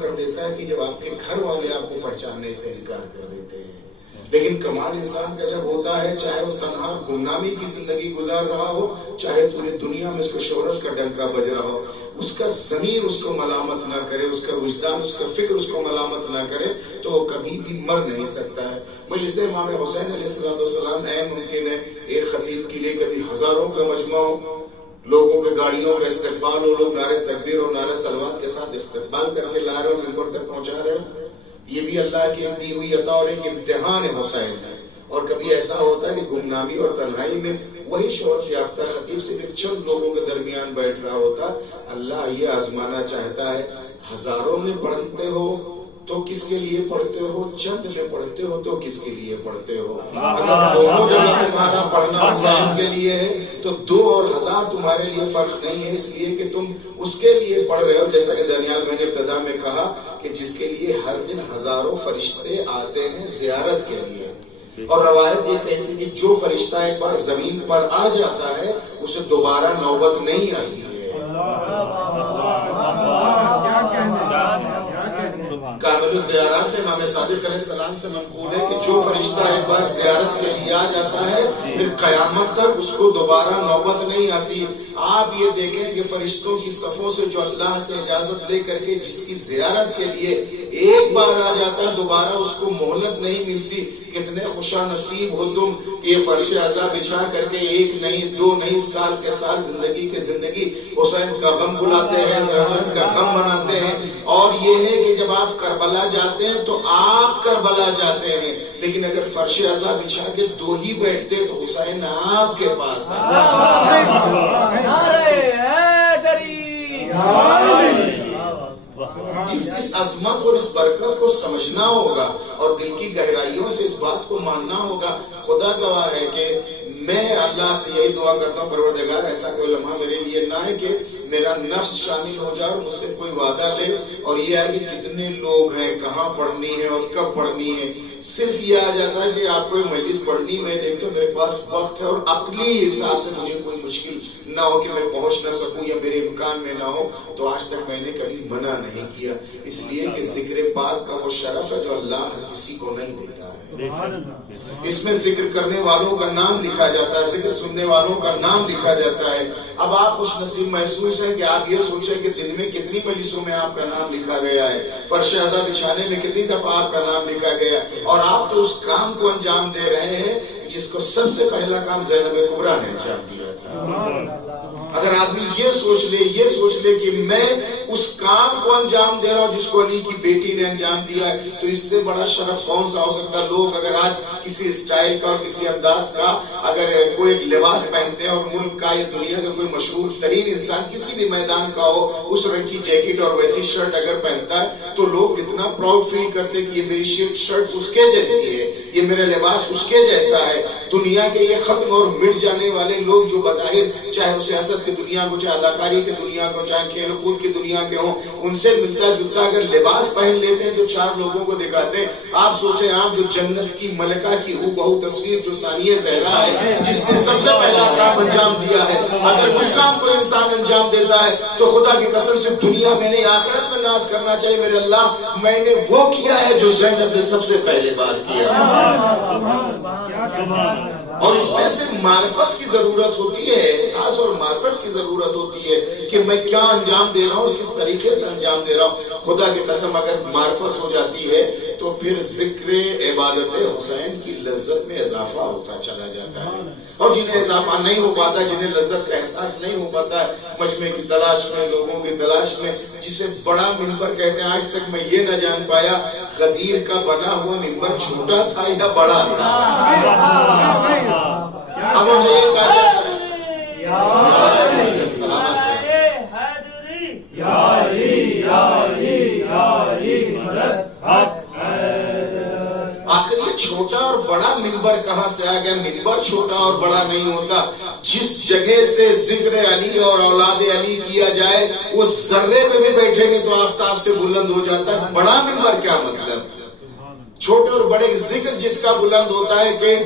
کر دیتا ہے کہ جب آپ کے گھر والے آپ کو پہچاننے سے انکار کر دیتے ہیں. لیکن کمال انسان کا جب ہوتا ہے، چاہے وہ تنہا گمنامی کی زندگی گزار رہا ہو، چاہے پوری دنیا میں اس کو شہرت کا ڈنکا بج رہا ہو، اس کا ضمیر اس کو ملامت نہ کرے، اس کا وجدان، اس کا فکر اس کو ملامت نہ کرے، تو وہ کبھی بھی مر نہیں سکتا ہے. مجلس امام حسین علیہ السلام عین ممکن ہے ایک خطیب کے لیے کبھی ہزاروں کا مجمع ہو، لوگوں کے گاڑیوں کا استقبال ہو، لوگ نعرے تکبیر اور نعرے صلوات کے ساتھ استقبال کر کے لا رہے اور ممبر تک پہنچا رہے ہو. یہ بھی اللہ کی دی ہوئی عطا اور ایک امتحان حسین ہے. اور کبھی ایسا ہوتا ہے کہ گمنامی اور تنہائی میں وہی شہرت یافتہ خطیب صرف چند لوگوں کے درمیان بیٹھ رہا ہوتا. اللہ یہ آزمانا چاہتا ہے، ہزاروں میں پڑھتے ہو تو کس کے لیے پڑھتے ہو، چند میں پڑھتے ہو تو کس کے لیے پڑھتے ہو. اگر دونوں جگہ تمہارا پڑھنا حسین کے لیے ہے تو 2 اور 1000 تمہارے لیے فرق نہیں ہے، اس لیے کہ تم اس کے لیے پڑھ رہے ہو. جیسا کہ دانیال میں نے ابتدا میں کہا کہ جس کے لیے ہر دن ہزاروں فرشتے آتے ہیں زیارت کے لیے. اور روایت یہ کہتی ہے کہ جو فرشتہ ایک بار زمین پر آ جاتا ہے اسے دوبارہ نوبت نہیں آتی ہے. کامل الزیارات میں امام صادق علیہ السلام سے منقول ہے کہ جو فرشتہ ایک بار زیارت کے لیے آ جاتا ہے پھر قیامت تک اس کو دوبارہ نوبت نہیں آتی. آپ یہ دیکھیں کہ فرشتوں کی صفوں سے جو اللہ سے اجازت لے کر کے جس کی زیارت کے لیے ایک بار آ جاتا ہے دوبارہ اس کو مہلت نہیں ملتی. کتنے خوشا نصیب ہو تم کہ یہ فرش عزا بچھا کر کے 1 نہیں 2 نہیں سال کے سال زندگی کے زندگی حسین کا غم بلاتے ہیں، حسین کا غم مناتے ہیں. اور یہ ہے کہ جب آپ کربلا جاتے ہیں تو آپ کربلا جاتے ہیں، لیکن اگر فرش عزا بچھا کے 2 ہی بیٹھتے تو حسین آپ کے پاس اس عظمت اور اس برکت کو سمجھنا ہوگا اور دل کی گہرائیوں سے اس بات کو ماننا ہوگا. خدا گواہ ہے کہ میں اللہ سے یہی دعا کرتا ہوں پروردگار ایسا کوئی لمحہ میرے لیے نہ ہے کہ میرا نفس شامل ہو جائے اور مجھ سے کوئی وعدہ لے اور یہ ہے کہ کتنے لوگ ہیں، کہاں پڑھنی ہے اور کب پڑھنی ہے. صرف یہ آ جاتا ہے کہ آپ کو مجلس پڑھنی، میں دیکھتا ہوں میرے پاس وقت ہے اور عقلی حساب سے مجھے کوئی مشکل نہ ہو کہ میں پہنچ نہ سکوں یا میرے امکان میں نہ ہو، تو آج تک میں نے کبھی منع نہیں کیا. اس لیے کہ ذکر پاک کا وہ شرف ہے جو اللہ ہر کسی کو نہیں دیتا ہے. اس میں ذکر کرنے والوں کا نام لکھا جاتا ہے، ذکر سننے والوں کا نام لکھا جاتا ہے. اب آپ خوش نصیب محسوس ہیں کہ آپ یہ سوچیں کہ دن میں کتنی مجلسوں میں آپ کا نام لکھا گیا ہے، فرش عزا بچھانے میں کتنی دفعہ آپ کا نام لکھا گیا، اور آپ تو اس کام کو انجام دے رہے ہیں جس کو سب سے پہلا کام زینب کبریٰ نے انجام دیا تھا. اگر آدمی یہ سوچ لے کہ میں اس کام کو انجام دے رہا ہوں جس کو علی کی بیٹی نے انجام دیا ہے، تو اس سے بڑا شرف کون سا ہو سکتا ہے. لوگ اگر آج کسی اسٹائل کا اور کسی انداز کا اگر کوئی لباس پہنتے ہیں اور ملک کا یا دنیا کا کوئی مشہور ترین انسان کسی بھی میدان کا ہو اس رنگ کی جیکٹ اور ویسی شرٹ اگر پہنتا ہے تو لوگ اتنا پراؤڈ فیل کرتے ہیں کہ یہ میری شرٹ اس کے جیسی ہے، یہ میرا لباس اس کے جیسا ہے. دنیا کے یہ ختم اور مٹ جانے والے لوگ جو بظاہر چاہے وہ سیاست کی دنیا کو، چاہے اداکاری کی دنیا کو، چاہے کھیل کود کی دنیا کے ہوں، ان سے ملتا جلتا اگر لباس پہن لیتے ہیں تو 4 لوگوں کو دکھاتے ہیں. آپ سوچیں آپ جو جنت کی ملکہ کی ہو بہو تصویر جو ثانیہ زہرا ہے جس نے سب سے پہلا کام انجام دیا ہے، اگر اس کام کو انسان انجام دیتا ہے تو خدا کی قسم سے دنیا میں نہیں آخرت میں ناز کرنا چاہیے میرے اللہ میں نے وہ کیا ہے جو زینب نے سب سے پہلے بار کیا. اور اس میں سے معرفت کی ضرورت ہوتی ہے، احساس اور معرفت کی ضرورت ہوتی ہے کہ میں کیا انجام دے رہا ہوں، کس طریقے سے انجام دے رہا ہوں. خدا کی قسم اگر معرفت ہو جاتی ہے تو پھر ذکر عبادت حسین کی لذت میں اضافہ ہوتا چلا جاتا ہے. اور جنہیں اضافہ نہیں ہو پاتا، جنہیں لذت کا احساس نہیں ہو پاتا ہے، مجمع کی تلاش میں، لوگوں کی تلاش میں، جسے بڑا منبر کہتے ہیں، آج تک میں یہ نہ جان پایا غدیر کا بنا ہوا منبر چھوٹا تھا یا بڑا تھا. اب مجھے یہ کہا جاتا آخر یہ چھوٹا اور بڑا منبر کہاں سے آ گیا؟ منبر چھوٹا اور بڑا نہیں ہوتا، جس جگہ سے ذکر علی اور اولاد علی کیا جائے وہ ذرے میں بھی بیٹھے گے تو آفتاب سے بلند ہو جاتا ہے. بڑا منبر کیا مطلب؟ چھوٹے اور بڑے ذکر جس کا بلند ہوتا ہے کہ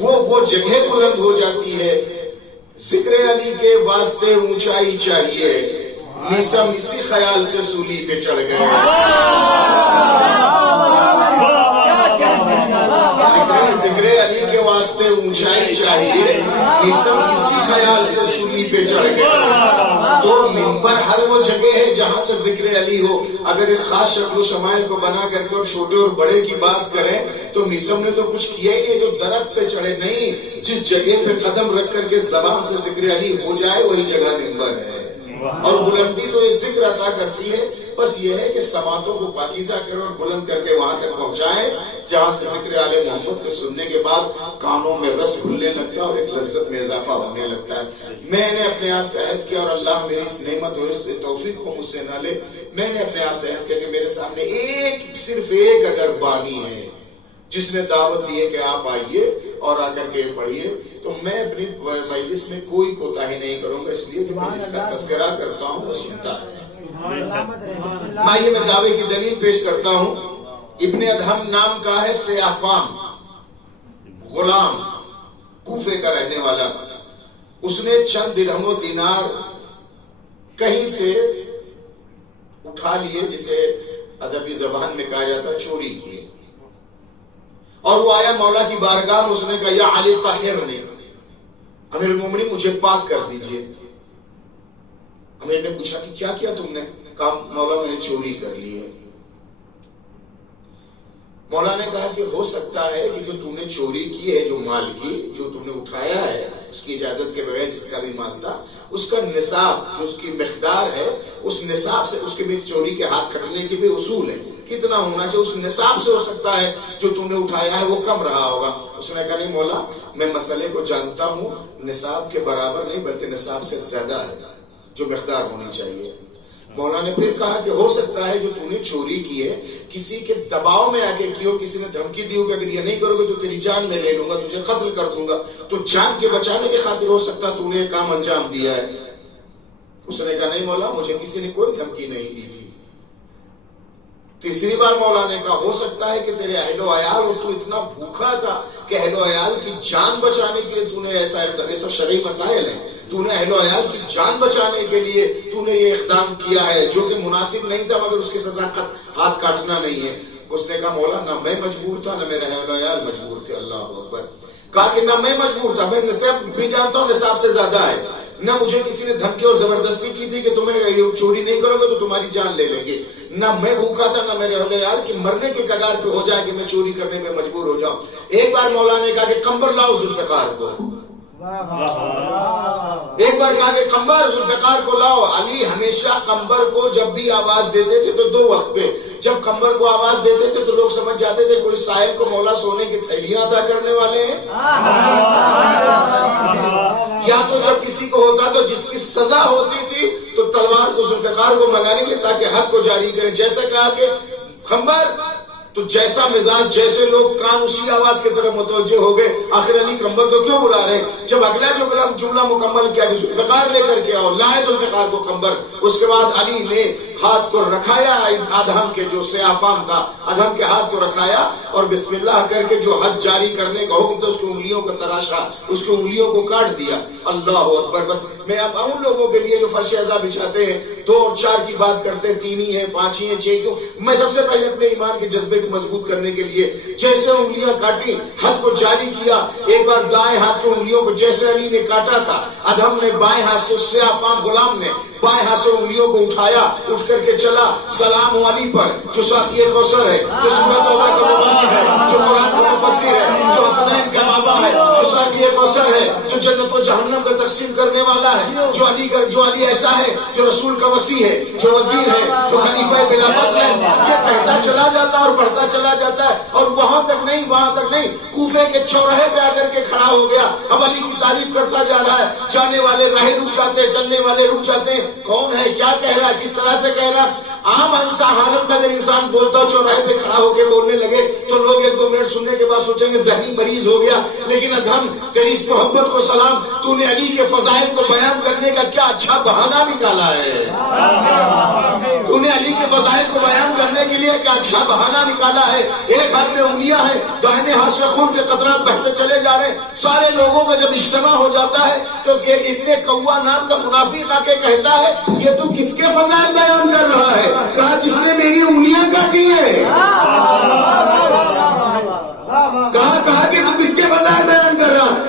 وہ جگہ بلند ہو جاتی ہے. ذکر علی کے واسطے اونچائی چاہیے، میسا مسی خیال سے سولی پہ چڑھ گئے. اونچائی چاہیے، مصم اسی خیال سے سولی پہ چڑھ گئے۔ تو منبر ہر وہ جگہ ہے جہاں سے ذکر علی ہو۔ اگر ایک خاص شکل و شمائل کو بنا کر کے اور چھوٹے اور بڑے کی بات کریں تو مصم نے تو کچھ کیا ہی نہیں، جو درخت پہ چڑھے نہیں، جس جگہ پہ قدم رکھ کر کے زبان سے ذکر علی ہو جائے وہی جگہ منبر ہے۔ اور بلندی تو یہ ذکر عطا کرتی ہے، بس یہ ہے کہ سماعتوں کو پاکیزہ کریں اور بلند کر کے وہاں تک پہنچائیں جہاں سے ذکر آل محمد کے سننے کے بعد کانوں میں رس گھلنے لگتا ہے اور ایک لذت میں اضافہ ہونے لگتا ہے۔ میں نے اپنے آپ سے عہد کیا، اور اللہ میری اس نعمت اور اس توفیق کو مجھ سے نہ لے، میں نے اپنے آپ سے عہد کیا کہ میرے سامنے صرف ایک اگر بانی ہے جس نے دعوت دی ہے کہ آپ آئیے اور آ کر کے پڑھیے، تو میں اپنی مجلس میں کوئی کوتاہی نہیں کروں گا، اس لیے کہ میں جس کا تذکرہ کرتا ہوں وہ سنتا ہے۔ میں دعوے کی دلیل پیش کرتا ہوں۔ ابن ادہم نام کا ہے سیافام، غلام، کوفے کا رہنے والا۔ اس نے چند درہم و دینار کہیں سے اٹھا لیے، جسے ادبی زبان میں کہا جاتا چوری کیے، اور وہ آیا مولا کی بارگاہ میں، اس نے کہا یا علی طاہرنی، امیر المومنین مجھے پاک کر دیجئے۔ امیر نے پوچھا کہ کیا کیا تم نے؟ کہا مولا میں نے چوری کر لی ہے۔ مولا نے کہا کہ ہو سکتا ہے کہ جو تم نے چوری کی ہے، جو مال کی جو تم نے اٹھایا ہے اس کی اجازت کے بغیر، جس کا بھی مال تھا، اس کا نصاب جو اس کی مقدار ہے، اس نصاب سے، اس کے بھی چوری کے ہاتھ کٹنے کے بھی اصول ہے، کتنا ہونا چاہیے، اس نصاب سے ہو سکتا ہے جو تم نے اٹھایا ہے وہ کم رہا ہوگا۔ اس نے کہا نہیں مولا، میں مسئلے کو جانتا ہوں، نصاب کے برابر نہیں بلکہ نصاب سے زیادہ ہے جو مقدار ہونی چاہیے۔ مولا نے پھر کہا کہ ہو سکتا ہے جو تم نے چوری کی ہے کسی کے دباؤ میں آ کے کی ہو، کسی نے دھمکی دی ہو کہ اگر یہ نہیں کرو گے تو تیری جان میں لے لوں گا، تجھے قتل کر دوں گا، تو جان کے بچانے کی خاطر ہو سکتا تو نے یہ کام انجام دیا ہے۔ اس نے کہا نہیں مولا، مجھے کسی نے کوئی دھمکی نہیں دی تھی۔ تیسری بار مولا نے کہا ہو سکتا ہے کہ تیرے اہل و عیال ہو، تو اتنا بھوکا تھا کہ اہل و عیال کی جان بچانے کے لیے تو نے ایسا شرعی مسائل ہیں، تو نے اہل و عیال کی جان بچانے کے لیے تو نے یہ اقدام کیا ہے جو کہ مناسب نہیں تھا، مگر اس کی سزا ہاتھ کاٹنا نہیں ہے۔ اس نے کہا مولا نہ میں مجبور تھا نہ میرے اہل و عیال مجبور تھے۔ اللہ اکبر۔ کہا کہ نہ میں مجبور تھا، میں نصاب بھی جانتا ہوں نصاب سے زیادہ ہے، نہ مجھے کسی نے دھمکی اور زبردستی کی تھی کہ تمہیں چوری نہیں کرو گے تو تمہاری جان لے لیں گے، نہ میں بھوکا تھا نہ میرے اہل عیال کہ مرنے کے کگار پہ ہو جائے کہ میں چوری کرنے پہ مجبور ہو جاؤں۔ ایک بار مولا نے کہا کہ قمبر لاؤ ذوالفقار کو، ایک بار کہا کہ قمبر ذوالفقار کو لاؤ۔ علی ہمیشہ قمبر کو جب بھی آواز دیتے تھے تو دو وقت پہ، جب قمبر کو آواز دیتے تھے تو لوگ سمجھ جاتے تھے کوئی سائل کو مولا سونے کی تھیلیاں عطا کرنے والے ہیں، یا تو جب کسی کو ہوتا تو جس کی سزا ہوتی تھی تو تلوار کو ذوالفقار کو منگانے کے لیے تاکہ حد کو جاری کریں۔ جیسے کہا کہ قمبر، تو جیسا مزاج جیسے لوگ کان اسی آواز کی طرف متوجہ ہو گئے، آخر علی قمبر کو کیوں بلا رہے ہیں؟ جب اگلا جو جملہ مکمل کیا کہ ذوالفقار لے کر کے آؤ، لائے ذوالفقار کو قمبر۔ اس کے بعد علی نے ہاتھ کو رکھایا ادہم کے جو سیافام تھا، ادہم کے ہاتھ کو رکھایا اور بسم اللہ کر کے جو حد جاری کرنے کا حکم تھا اس کی انگلیوں کو تراشا، اس کی انگلیوں کو کاٹ دیا۔ اللہ اکبر۔ بس میں اب ان لوگوں کے لیے جو فرش اعضا بچھاتے ہیں 2 اور 4 کی بات کرتے ہیں، 3 ہی ہیں 5 ہی ہیں 6 کیوں، میں سب سے پہلے اپنے ایمان کے جذبے کو مضبوط کرنے کے لیے جیسے انگلیاں کاٹی، حد کو جاری کیا۔ ایک بار دائیں ہاتھ کی انگلیوں کو جیسے علی نے کاٹا تھا، ادہم نے بائیں ہاتھ سے، سیافام غلام نے بائیں ہاتھ سے انگلیوں کو اٹھایا، اٹھ کر کے چلا سلام علی پر جو ساقی کوثر ہے، جو سورۃ توبہ کا مبلغ ہے، جو قرآن کا مفسر ہے، جو حسنین کا بابا ہے، جو ساقی کوثر ہے، جو جنت و جہنم کا تقسیم کرنے والا ہے، جو علی ایسا ہے جو رسول کا وصی ہے، جو وزیر ہے، جو خلیفہ بلا فصل ہے۔ یہ کہتا چلا جاتا اور بڑھتا چلا جاتا ہے، اور وہاں تک نہیں، کوفے کے چوراہے پہ آ کر کے کھڑا ہو گیا، اب علی کی تعریف کرتا جا رہا ہے۔ جانے والے راہ رک جاتے ہیں، چلنے والے رک جاتے ہیں، کون ہے، کیا کہہ رہا ہے، کس طرح سے کہہ رہا ہے۔ عام حالت میں اگر انسان بولتا چوراہے پہ کھڑا ہو کے بولنے لگے تو لوگ 1-2 منٹ سننے کے بعد سوچیں گے ذہنی مریض ہو گیا، لیکن ادہم تیری اس محبت کو سلام، تو نے علی کے فضائل کو بیان کرنے کا کیا اچھا بہانہ نکالا ہے، تو نے علی کے فضائل کو بیان کرنے کے لیے کیا اچھا بہانہ نکالا ہے۔ ایک ہاتھ میں انگلیاں ہیں، دائیں ہاتھ سے خون کے قطرات بہتے چلے جا رہے ہیں۔ سارے لوگوں کا جب اجتماع ہو جاتا ہے تو ابن کوا نام کا منافق آ کے کہتا ہے یہ تو کس کے فضائل بیان کر رہا ہے؟ کہا جس نے میری انگلیاں کاٹی ہیں۔ کہا کہ تو کس کے فضائل بیان کر رہا؟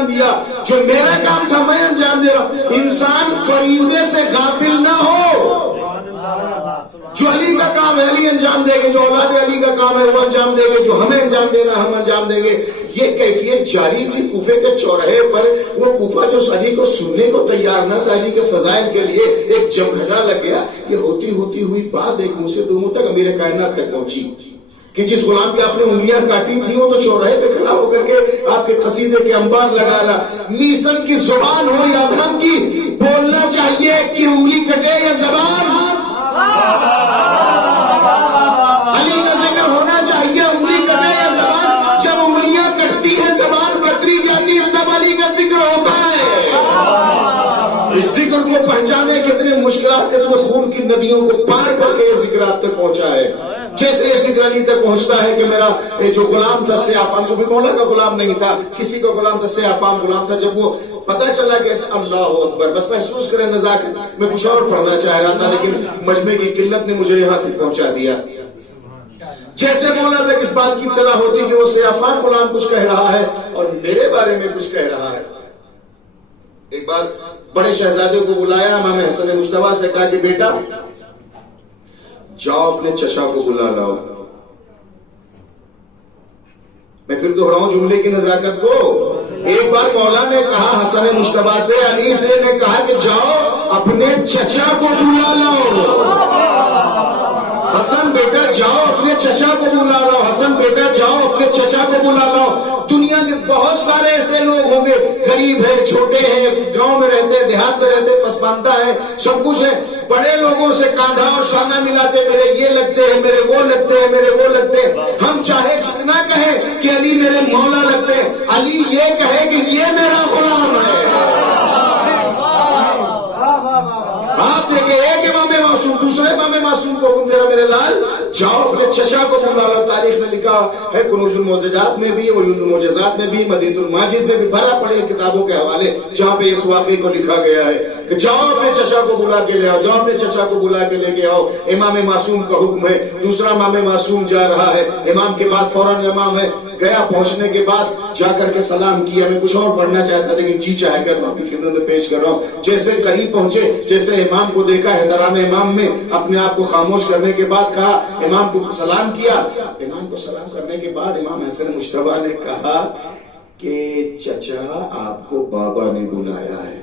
انجام دیا، جو میرا کام تھا میں انجام دے رہا ہوں۔ انسان فریضے سے غافل نہ ہو، جو علی کا کام ہے علی انجام دے گے، جو اولاد علی کا کام ہے وہ انجام دے گے، جو ہمیں انجام دینا ہم انجام دیں گے۔ یہ کیفیت جاری تھی کوفے کے چوراہے پر۔ وہ کوفہ جو علی کو سننے کو تیار نہ تھا، علی کے فضائل کے لیے ایک جمگھٹا لگ گیا۔ یہ ہوتی ہوتی ہوئی بات ایک منہ سے دو منہ تک امیر کائنات تک پہنچی کہ جس غلام کی آپ نے انگلیاں کاٹی تھی وہ تو چوراہے پہ کھڑا ہو کر کے آپ کے قصیدے کے انبار لگا رہا۔ میسن کی زبان ہو یا ادھم کی، بولنا چاہیے کہ انگلی کٹے یا زبان، علی کا ذکر ہونا چاہیے انگلی کٹے یا زبان۔ جب انگلیاں کٹتی ہیں زبان کتری جاتی ہے تب علی کا ذکر ہوتا ہے۔ اس ذکر کو پہچانے کتنے مشکلات، کتنے خون کی ندیوں کو پار کر کے یہ ذکر آپ تک پہنچا ہے۔ جیسے یہ ذکر علی تک پہنچتا ہے کہ میرا جو غلام تھا سیاہ فام، وہ بھی مولا کا غلام نہیں تھا، کسی کا غلام تھا، سیاہ فام غلام تھا۔ جب وہ پتہ چلا کہ اللہ اکبر، بس محسوس کریں نزاکت، میں کچھ اور پڑھنا چاہ رہا تھا لیکن مجمع کی قلت نے مجھے یہاں تک پہنچا دیا۔ جیسے مولا تک اس بات کی اطلاع ہوتی کہ وہ سیاہ فام غلام کچھ کہہ رہا ہے اور میرے بارے میں کچھ کہہ رہا ہے۔ ایک بار بڑے شہزادے کو بلایا، امام حسن مجتبیٰ سے کہا کہ بیٹا جاؤ اپنے چچا کو بلا لاؤ۔ میں پھر دوہراؤں جملے کی نزاکت کو۔ ایک بار مولا نے کہا حسن مجتبیٰ سے، علی سے نے کہا کہ جاؤ اپنے چچا کو بلا لاؤ۔ حسن بیٹا جاؤ اپنے چچا کو بلا لاؤ، حسن بیٹا جاؤ اپنے چچا کو بلا لاؤ۔ دنیا کے بہت سارے ایسے لوگ ہوں گے، غریب ہے، چھوٹے ہیں، گاؤں میں رہتے ہیں، دیہات میں رہتے ہیں، پسماندہ ہے، سب کچھ ہے، بڑے لوگوں سے کاندھا اور شانہ ملاتے، میرے یہ لگتے ہیں، میرے وہ لگتے ہیں، میرے وہ لگتے ہیں۔ ہم چاہے جتنا کہیں کہ علی میرے مولا لگتے ہیں، علی یہ کہے کہ یہ میرا غلام ہے۔ آپ دیکھیں ایک امام معصوم دوسرے امام معصوم کو حکم دے رہا، میرے لال جاؤ اپنے چچا کو بلا لاؤ۔ تاریخ میں لکھا ہے، کنوز المعجزات میں بھی، المعجزات میں بھی، مدینہ الماجز میں بھی، بھرا پڑے کتابوں کے حوالے جہاں پہ اس واقعے کو لکھا گیا ہے کہ جاؤ اپنے چچا کو بلا کے لے آؤ، جاؤ اپنے چچا کو بلا کے لے کے آؤ۔ امام معصوم کا حکم ہے، دوسرا امام معصوم جا رہا ہے، امام کے بعد فوراً امام ہے، گیا، پہنچنے کے بعد جا کر کے سلام کیا۔ میں کچھ اور پڑھنا چاہتا تھا لیکن جی چاہے گا تو آپ کی خدمت میں پیش کر رہا ہوں۔ جیسے قریب پہنچے، جیسے امام کو دیکھا، احترام امام میں اپنے آپ کو خاموش کرنے کے بعد کہا، امام کو سلام کیا۔ امام کو سلام کرنے کے بعد امام حسن مجتبیٰ نے کہا کہ چچا آپ کو بابا نے بلایا ہے۔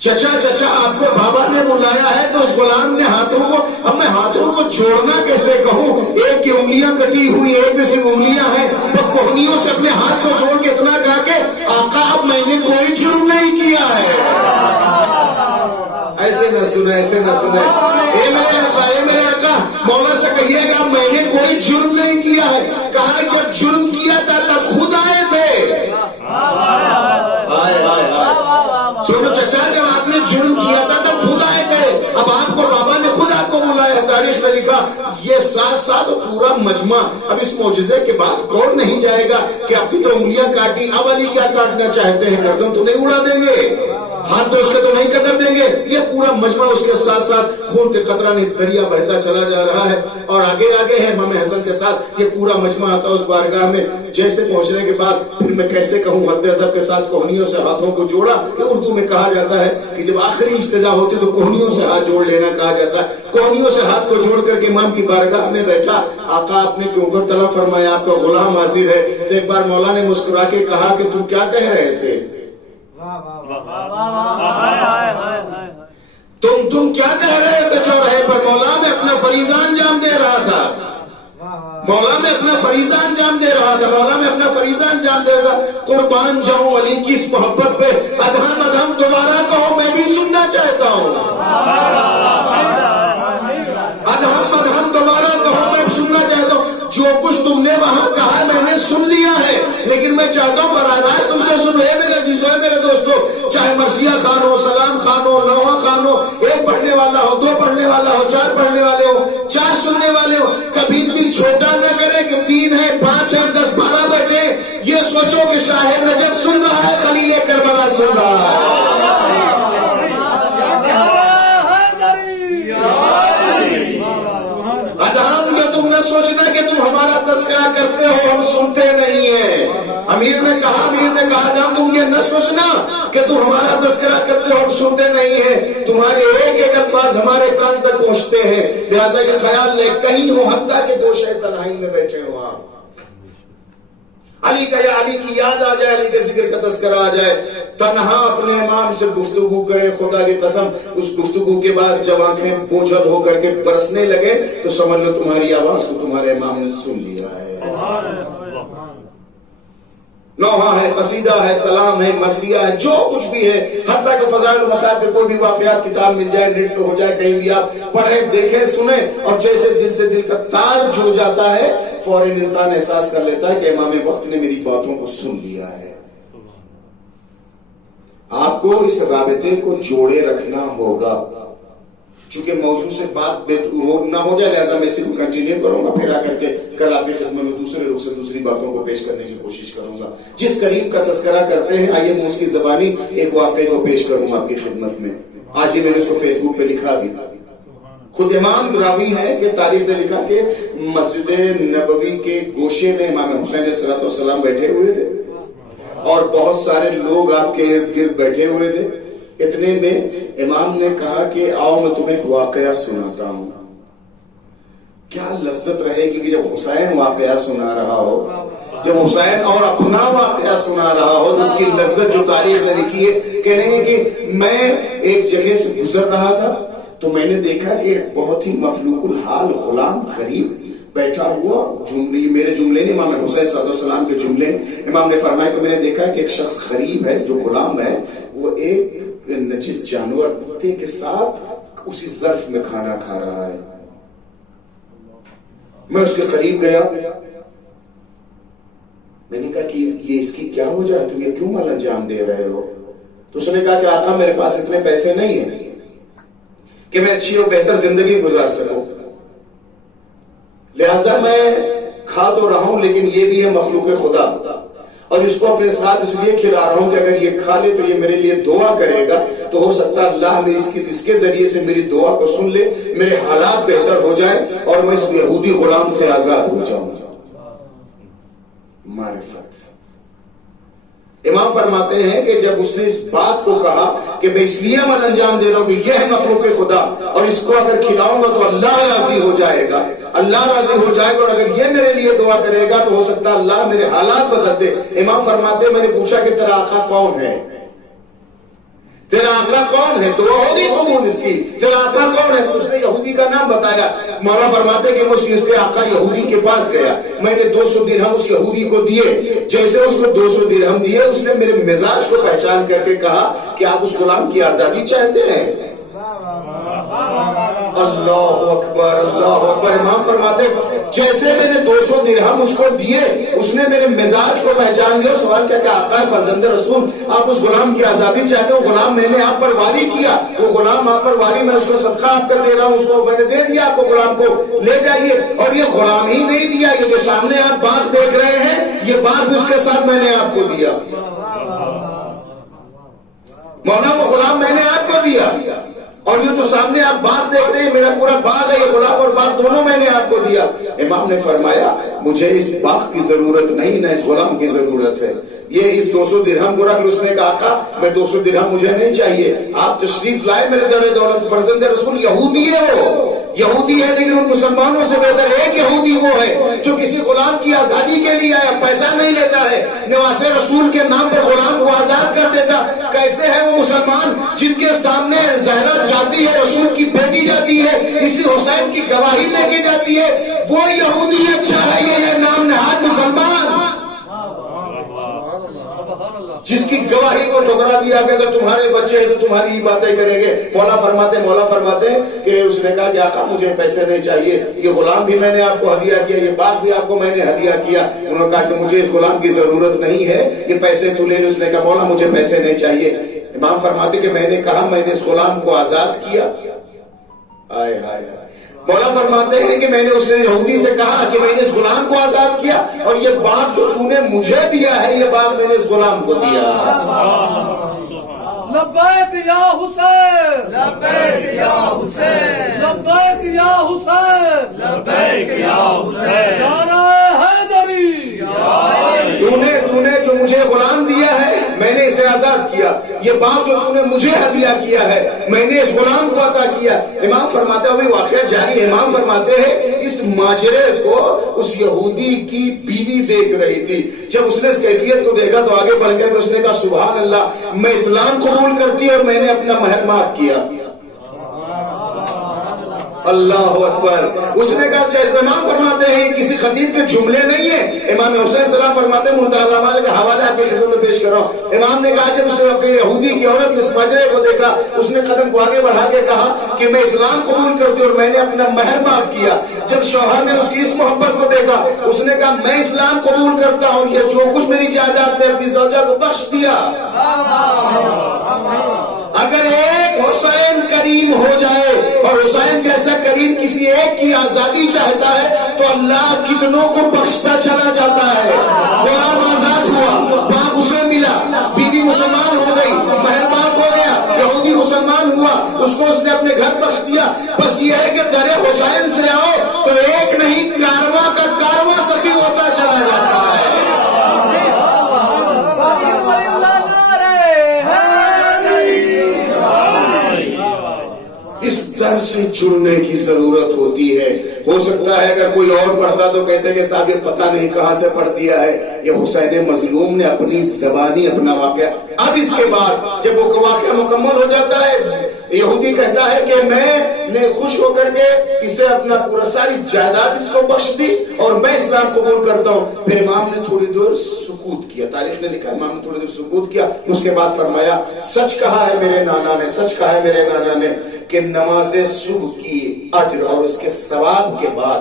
چچا آپ کو بابا نے بلایا ہے۔ تو اس غلام نے ہاتھوں کو، اب میں ہاتھوں کو جوڑنا کیسے کہوں، ایک کی انگلیاں کٹی ہوئی، ایک میں صرف انگلیاں ہیں، وہ کوہنیوں سے اپنے ہاتھ کو جوڑ کے اتنا کہا کہ آقا اب میں نے کوئی جرم نہیں کیا ہے۔ ایسے نہ سنے، ایسے نہ سنے، اے میرے آقا مولا سے کہیے گا میں نے کوئی جرم نہیں کیا ہے۔ کہا جب جرم کیا تھا تب خود آئے تھے۔ سنو چچا، جب آپ نے جرم کیا تھا تب خود آئے تھے، اب آپ کو بابا نے خود آپ کو بلایا۔ تاریخ میں لکھا یہ ساتھ ساتھ پورا مجمع۔ اب اس معجزے کے بعد کون نہیں جائے گا کہ اب کی تو انگلیاں کاٹی، اب علی کیا کاٹنا چاہتے ہیں، گردن تو نہیں اڑا دیں گے، ہاتھ تو اس کے تو نہیں قطر دیں گے۔ یہ پورا مجمع اس کے ساتھ ساتھ خون کے قطرہ نے دریا بہتا چلا جا رہا ہے، اور آگے آگے ہے امام حسن کے ساتھ یہ پورا مجمع آتا اس بارگاہ میں۔ جیسے پہنچنے کے بعد پھر میں کیسے کہوں، حد ادب کے ساتھ کوہنیوں سے ہاتھوں کو جوڑا۔ یہ اردو میں کہا جاتا ہے کہ جب آخری اجتزا ہوتی تو کوہنیوں سے ہاتھ جوڑ لینا کہا جاتا ہے۔ کوہنیوں سے ہاتھ کو جوڑ کر کے امام کی بارگاہ میں بیٹھا۔ آقا آپ نے کیوں کر طلب فرمایا، آپ کا غلام حاضر ہے۔ تو ایک بار مولا نے مسکرا کے کہا کہ تم کیا کہہ رہے تھے، تم کیا کہہ رہے تھے چوراہے پر؟ مولا میں اپنا فریضہ انجام دے رہا تھا، مولا میں اپنا فریضہ انجام دے رہا تھا، مولا میں اپنا فریضہ انجام دے رہا تھا۔ قربان جاؤں علی کی اس محبت پہ، ادھم ادھم دوبارہ کہو، میں بھی سننا چاہتا ہوں۔ ادھم ادھم دوبارہ کہو، میں سننا چاہتا ہوں۔ جو کچھ تم نے وہاں کہا میں نے سن لیا ہے، لیکن میں چاہتا ہوں براہ راست تم سے سنو۔ اے میرے عزیزو، اے میرے دوستو، چاہے مرثیہ خان ہو، سلام خان ہو، لوحہ خان ہو، ایک پڑھنے والا ہو، دو پڑھنے والا ہو، چار پڑھنے والے ہو، چار سننے والے ہو، کبھی دل چھوٹا نہ کرے کہ 3 ہے، 5 ہے، 10 12 بیٹھے۔ یہ سوچو کہ شاہ نجف سن رہا ہے، خلیل کربلا سن رہا ہے۔ ادھام جو تم نہ سوچنا کہ تم ہمارا تذکرہ کرتے ہو ہم سنتے نہیں ہیں. امیر نے کہا آدم تم یہ نہ سوچنا کہ تم ہمارا تذکرہ کرتے ہو ہم سنتے نہیں ہیں, تمہارے ایک ایک الفاظ ہمارے کان تک پہنچتے ہیں, لہٰذا یہ خیال لے کہیں ہو حتیٰ کہ گوشے تنہائی میں بیٹھے ہو آپ, علی کا یا علی کی یاد آ جائے, علی کے ذکر کا تذکرہ آ جائے, تنہا اپنے امام سے گفتگو کرے, خدا کی قسم اس گفتگو کے بعد جب آنکھیں بوجھل ہو کر کے برسنے لگے تو سمجھ لو تمہاری آواز کو تمہارے امام نے سن لیا ہے. نوحہ ہے, قصیدہ ہے, سلام ہے, مرثیہ ہے, جو کچھ بھی ہے, حتیٰ کہ فضائل المصائب پہ کوئی بھی واقعات کتاب مل جائے, نیٹ پہ ہو جائے, کہیں بھی آپ پڑھیں, دیکھیں, سنیں, اور جیسے دل سے دل کا تار جڑ جاتا ہے فوراً انسان احساس کر لیتا ہے کہ امام وقت نے میری باتوں کو سن لیا ہے. آپ کو اس رابطے کو جوڑے رکھنا ہوگا. چونکہ موضوع سے بات نہ ہو جائے لہذا میں صرف کنٹینیو کروں گا, پھر آ کر کے کل آپ کی خدمت میں دوسرے رخ سے دوسری باتوں کو پیش کرنے کی کوشش کروں گا. جس کریم کا تذکرہ کرتے ہیں آئیے میں اس کی زبانی ایک واقعے کو پیش کروں گا آپ کی خدمت میں. آج ہی میں نے اس کو فیس بک پہ لکھا بھی. خود امام راوی ہے کہ تاریخ نے لکھا کہ مسجد نبوی کے گوشے میں امام حسین علیہ السلام بیٹھے ہوئے تھے اور بہت سارے لوگ آپ کے ارد گرد بیٹھے ہوئے تھے. اتنے میں امام نے کہا کہ آؤ میں تمہیں ایک واقعہ سناتا ہوں. کیا لذت رہے گی کہ جب حسین واقعہ سنا رہا ہو, جب حسین اور اپنا واقعہ سنا رہا ہو تو اس کی لذت جو تاریخ نے لکھی ہے. کہنے ہیں کہ میں ایک جگہ سے گزر رہا تھا تو میں نے دیکھا کہ ایک بہت ہی مفلوق الحال غلام غریب بیٹھا ہوا. میرے جملے نہیں, امام حسین صلی اللہ علیہ وسلم کے جملے. امام نے فرمایا کہ میں نے دیکھا کہ ایک شخص غریب ہے جو غلام ہے, وہ ایک نجس جانور کتے کے ساتھ اسی ظرف میں کھانا کھا رہا ہے. میں اس کے قریب گیا, میں نے کہا کہ یہ اس کی کیا وجہ ہے, تم یہ کیوں مال انجام دے رہے ہو؟ تو اس نے کہا کہ آقا میرے پاس اتنے پیسے نہیں ہیں کہ میں اچھی اور بہتر زندگی گزار سکوں, لہذا میں کھا تو رہا ہوں لیکن یہ بھی ہے مخلوق خدا, اور اس کو اپنے ساتھ اس لیے کھلا رہا ہوں کہ اگر یہ کھا لے تو یہ میرے لیے دعا کرے گا, تو ہو سکتا ہے اللہ میری اس کے ذریعے سے میری دعا کو سن لے, میرے حالات بہتر ہو جائیں اور میں اس یہودی غلام سے آزاد ہو جاؤں. معرفت. امام فرماتے ہیں کہ جب اس نے اس بات کو کہا کہ میں اس لیے عمل انجام دے رہا ہوں کہ یہ ہے مخلوق خدا اور اس کو اگر کھلاؤں گا تو اللہ راضی ہو جائے گا, اللہ راضی ہو جائے گا, اور اگر یہ میرے لیے دعا کرے گا تو ہو سکتا ہے اللہ میرے حالات بدل دے. امام فرماتے ہیں میں نے پوچھا کہ تیرا آقا کون ہے, تیرا آقا کون ہے؟ دعا ہوگی قبول اس کی. تیرا آقا کون ہے؟ تو اس نے یہودی کا نام بتایا. مولا فرماتے کہ مجھ اس کے آقا یہودی کے پاس گیا, میں نے 200 درہم اس یہودی کو دیے. جیسے اس کو 200 درہم دیے اس نے میرے مزاج کو پہچان کر کے کہا کہ آپ اس غلام کی آزادی چاہتے ہیں. اللہ اکبر, اللہ اکبر. امام فرماتے جیسے میں نے 200 درہم اس کو دیے اس نے میرے مزاج کو پہچان لیا. سوال کیا کہ آقا فرزند رسول آپ اس غلام کی آزادی چاہتے ہو؟ غلام میں نے آپ پر واری کیا, وہ غلام آپ پر واری, میں اس کو صدقہ آپ کر دے رہا ہوں, اس کو میں نے دے دیا, آپ کو غلام کو لے جائیے. اور یہ غلام ہی نہیں دیا, یہ جو سامنے آپ باغ دیکھ رہے ہیں یہ باغ بھی اس کے ساتھ میں نے آپ کو دیا. مولانا وہ غلام میں نے آپ کو دیا, اور یہ جو سامنے آپ باغ دیکھ رہے ہیں میرا پورا باغ ہے, یہ غلام اور باغ دونوں میں نے آپ کو دیا. امام نے فرمایا مجھے اس باغ کی ضرورت نہیں, نہ اس غلام کی ضرورت ہے. یہ اس 200 درہم کو رکھ لو. اس نے کہا آقا میں 200 درہم مجھے نہیں چاہیے, آپ تشریف لائے میرے در دولت. فرزند رسول یہودی ہے, وہ یہودی ہے لیکن ان مسلمانوں سے بہتر ایک یہودی وہ ہے جو کسی غلام کی آزادی کے لیے آیا, پیسہ نہیں لیتا ہے, نواز رسول کے نام پر غلام کو آزاد کر دیتا. کیسے ہے وہ مسلمان جن کے سامنے زہرا جاتی ہے, رسول کی بیٹی جاتی ہے, اسی حسین کی گواہی لے کے جاتی ہے, وہ یہودی اچھا ہے. یہ نام نہاد مسلمان جس کی گواہی کو ٹھکرا دیا کہ اگر تمہارے بچے ہیں تو تمہاری ہی باتیں کریں گے. مولا فرماتے کہ اس نے کہا کہ آقا مجھے پیسے نہیں چاہیے, یہ غلام بھی میں نے آپ کو ہدیہ کیا, یہ باغ بھی آپ کو میں نے ہدیہ کیا. انہوں نے کہا کہ مجھے اس غلام کی ضرورت نہیں ہے, یہ پیسے تو لے لے. اس نے کہا مولا مجھے پیسے نہیں چاہیے. امام فرماتے کہ میں نے کہا میں نے اس غلام کو آزاد کیا. آئے ہائے. مولا فرماتے ہیں کہ میں نے اس یہودی سے کہا کہ میں نے اس غلام کو آزاد کیا, اور یہ باغ جو تو نے مجھے دیا ہے یہ باغ میں نے اس غلام کو دیا. لبیک یا حسین لبیک یا حسین لبیک یا حسین لبیک یا حسین نعرہ حیدری تو نے جو مجھے غلام دیا ہے میں نے اسے آزاد کیا، یہ باپ جو تو نے مجھے ہدیہ کیا ہے میں نے اس غلام کو عطا کیا۔ امام فرماتے ہوئے واقعہ جاری ہے، امام فرماتے ہیں اس ماجرے کو اس یہودی کی بیوی دیکھ رہی تھی، جب اس نے اس کیفیت کو دیکھا تو آگے بڑھ کر اس نے کہا سبحان اللہ، میں اسلام قبول کرتی اور میں نے اپنا مہر معاف کیا۔ اللہ اکبر۔ اس نے کہا جیسے امام فرماتے ہیں کسی خطیب کے جملے نہیں ہیں، امام حسین سلام فرماتے ہیں منتہی الاعمال کا حوالہ آپ کی خدمت میں پیش کر رہا ہوں۔ امام نے کہا جب اس یہودی کی عورت نے اس ماجرے کو دیکھا اس نے قدم کو آگے بڑھا کے کہا کہ میں اسلام قبول کرتی اور میں نے اپنا مہر معاف کیا۔ جب شوہر نے اس کی اس محبت کو دیکھا اس نے کہا میں اسلام قبول کرتا ہوں، یہ جو کچھ میری جائیداد میں اپنی زوجہ کو بخش دیا۔ اگر ایک حسین کریم ہو جائے اور حسین جیسا کریم کسی ایک کی آزادی چاہتا ہے تو اللہ کتنوں کو بخشتا چلا جاتا ہے۔ غلام آزاد ہوا، باپ اسے ملا، بیوی مسلمان ہو گئی، مہر معاف ہو گیا، یہودی مسلمان ہوا، اس کو اس نے اپنے گھر بخش دیا۔ بس یہ ہے کہ در حسین سے آؤ تو ایک نہیں کارواں کا کارواں سخی ہوتا چلا جاتا ہے۔ اس در سے جڑنے کی ضرورت ہوتی ہے۔ ہو سکتا ہے اگر کوئی اور پڑھتا تو کہتے کہ صاحب یہ پتہ نہیں کہاں سے پڑھ دیا ہے، یہ حسین مظلوم نے اپنی زبانی اپنا واقعہ۔ اب اس کے بعد جب وہ واقعہ مکمل ہو جاتا ہے یہودی کہتا ہے کہ میں نے خوش ہو کر کے اسے اپنا پورا ساری جائیداد اس کو بخش دی اور میں اسلام قبول کرتا ہوں۔ پھر امام نے تھوڑی دیر سکوت کیا، تاریخ نے لکھا امام نے تھوڑی دیر سکوت کیا، اس کے بعد فرمایا سچ کہا ہے میرے نانا نے، سچ کہا ہے میرے نانا نے کہ نماز صبح کی اجر اور اس کے ثواب کے بعد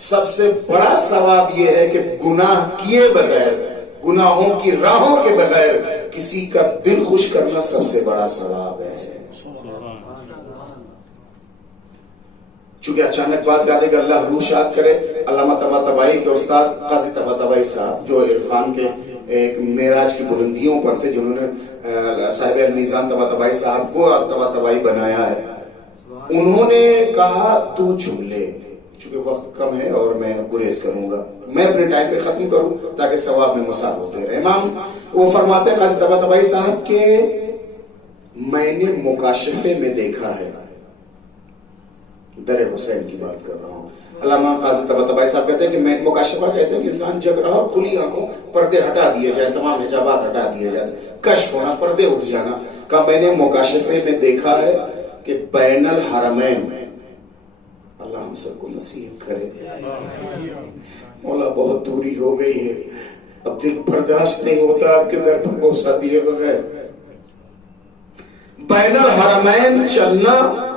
سب سے بڑا ثواب یہ ہے کہ گناہ کیے بغیر، گناہوں کی راہوں کے بغیر کسی کا دل خوش کرنا سب سے بڑا ثواب ہے۔ چونکہ اچانک بات یاد ہے کہ اللہ روح شاد کرے، علامہ طباطبائی کے استاد قاضی طباطبائی صاحب جو عرفان کے ایک معراج کی بلندیوں پر تھے، جنہوں نے صاحب المیزان طباطبائی صاحب کو طباطبائی بنایا ہے، انہوں نے کہا تو جملے، چونکہ وقت کم ہے اور میں گریز کروں گا، میں اپنے ٹائم پہ ختم کروں تاکہ ثواب میں مساوات ہوتے رہے۔ امام وہ فرماتے ہیں قاضی طباطبائی صاحب کہ میں نے مکاشفے میں دیکھا ہے، در حسین کی بات کر رہا ہوں۔ علامہ قاضی طباطبائی صاحب کہتے ہیں کہ میں مکاشفہ کہتے ہیں کہ انسان جگ رہا اور کھلی آنکھوں پردے ہٹا دیے جائیں، تمام حجابات ہٹا دیے جائیں، کشف ہونا، پردے اٹھ جانا کا میں نے مکاشفے میں دیکھا ہے کہ بین الحرمین، اللہ ہم سب کو نصیب کرے، مولا بہت دوری ہو گئی ہے، اب دل برداشت نہیں ہوتا آپ کے در پر بوسہ دیے بغیر، بین الحرمین چلنا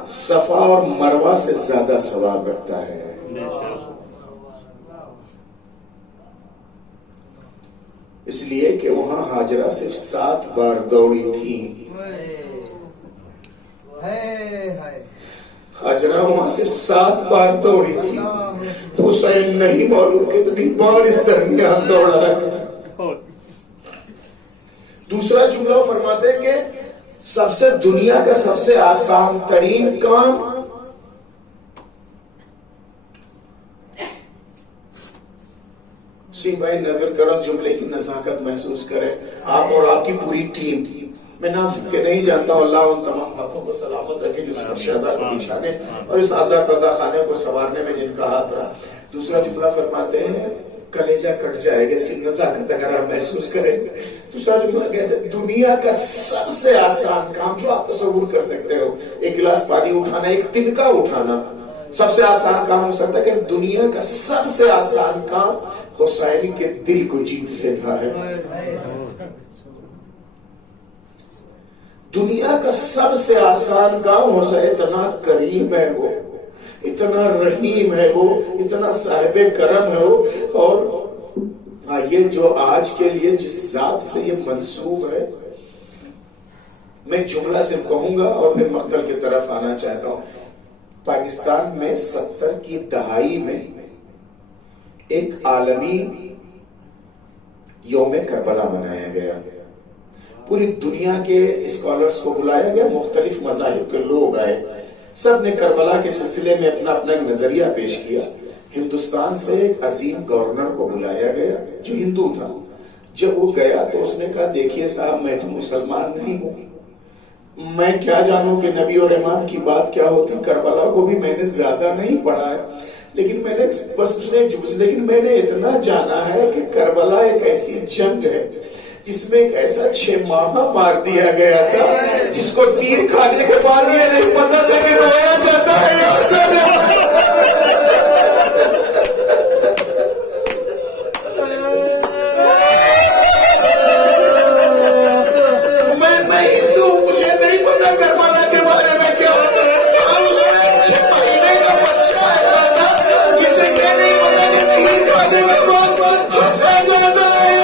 صفا اور مروہ سے زیادہ ثواب رکھتا ہے۔ اس لیے کہ وہاں حاجرہ صرف 7 بار دوڑی تھی، حاجرہ وہاں صرف 7 بار دوڑی تھی، حسین نہیں معلوم کتنی بار اس درمیان دوڑا ہے۔ دوسرا جملہ فرماتے ہیں کہ سب سے دنیا کا سب سے آسان ترین کام سی بھائی نظر کرو، جملے کی نزاکت محسوس کرے آپ اور آپ کی پوری ٹیم، میں نام سب کے نہیں جانتا ہوں، اللہ ان تمام ہاتھوں کو سلامت رکھے جو سب شہزاد کو بچھانے اور اس آزاد قضا خانے کو سنوارنے میں جن کا ہاتھ رہا۔ دوسرا جملہ فرماتے ہیں کلیجہ کٹ جائے گا اس کی نزاکت اگر آپ محسوس کریں گے۔ دوسرا جملہ کہتے ہیں دنیا کا سب سے آسان کام جو آپ تصور کر سکتے ہو، ایک گلاس پانی اٹھانا، ایک تنکا اٹھانا، سب سے آسان کام ہو سکتا ہے کہ دنیا کا سب سے آسان کام حسین کے دل کو جیت لیتا ہے۔ دنیا کا سب سے آسان کام حسین اتنا کریم ہے، وہ اتنا رحیم ہے، وہ اتنا صاحب کرم ہے، وہ اور یہ جو آج کے لیے جس ذات سے یہ منسوب ہے، میں جملہ صرف کہوں گا اور پھر مقتل کی طرف آنا چاہتا ہوں۔ پاکستان میں 70 کی دہائی میں ایک عالمی یوم کربلا منایا گیا، پوری دنیا کے اسکالرز کو بلایا گیا، مختلف مذاہب کے لوگ آئے، سب نے کربلا کے سلسلے میں اپنا اپنا نظریہ پیش کیا۔ ہندوستان سے ایک عظیم گورنر کو بلایا گیا جو ہندو تھا۔ جب وہ گیا تو اس نے کہا دیکھیے صاحب، میں تو مسلمان نہیں ہوں، میں کیا جانوں کہ نبی اور امام کی بات کیا ہوتی، کربلا کو بھی میں نے زیادہ نہیں پڑھا ہے، لیکن میں نے بس اس نے لیکن میں نے اتنا جانا ہے کہ کربلا ایک ایسی جنگ ہے جس میں ایک ایسا 6 ماہ مار دیا گیا تھا جس کو تیر کھانے کے بعد یہ نہیں پتا تھا کہ رویا جاتا ہے یا ہنسا جاتا ہے۔ میں ہندو ہوں، مجھے نہیں پتا کربلا کے بارے میں کیا ہوتا ہے، اور اس میں 6 مہینے کا بچہ ایسا تھا جسے یہ نہیں پتا کہ تیر کھانے کے بعد ہنسا جاتا ہے۔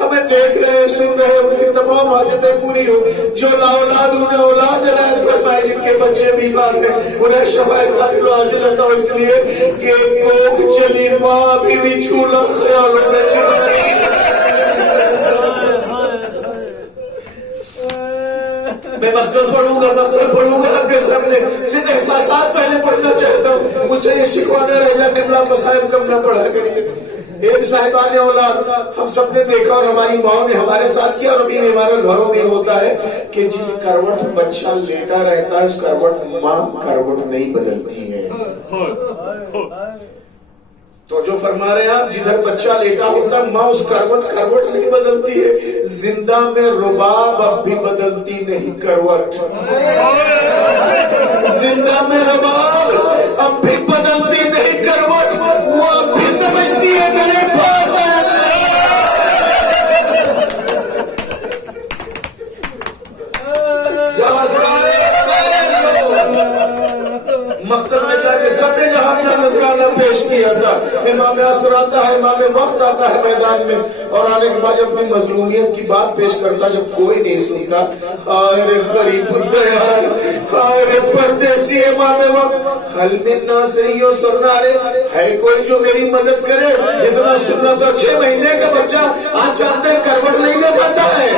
ہمیں دیکھ رہے ہیں، سن رہے ہیں، ان کی تمام حاجتیں پوری ہو، جو لا اولاد انہیں اولاد عنایت فرمائے، جن کے بچے بیمار ہیں انہیں شفاعت قاتل و عاجل عطا، اس لیے کہ کوکھ چلی ماں بھی چھولا خیالوں میں چلا رہی۔ میں مقتل پڑھوں گا اپنے سامنے صرف احساسات پہلے پڑھنا چاہتا ہوں، مجھے یہ سکھوانا رہ جا قبلہ مسائب کم نہ پڑھا کریے۔ ایک صاحبان اولاد ہم سب نے دیکھا اور ہماری ماں نے ہمارے ساتھ کیا، اور ابھی بھی ہمارے گھروں میں ہوتا ہے کہ جس کروٹ بچہ لیٹا رہتا ہے اس کروٹ ماں کروٹ نہیں بدلتی ہے۔ تو جو فرما رہے ہیں آپ، جدھر بچہ لیٹا ہوتا ہے ماں اس کروٹ نہیں بدلتی ہے۔ زندہ میں رباب اب بھی بدلتی نہیں کروٹ، زندہ میں رباب اب بھی بدلتی نہیں کروٹ، وہ اب بھی سمجھتی ہے میرے پاس جہاں سارے مقتل میں جا کے سب نے جہاں اپنا نذرانہ پیش کیا تھا، امام عصر آتا ہے، امام وقت آتا ہے میدان میں، اور آنے کے بعد اپنی مظلومیت کی بات پیش کرتا جب کوئی نہیں سنتا، آرے غریب الدیار، آرے پردیسی امام وقت، حل من ناصریوں سنارے، ہے کوئی جو میری مدد کرے؟ اتنا سننا تو 6 مہینے کا بچہ آج چاہتے ہیں کروٹ نہیں لے پاتا ہے،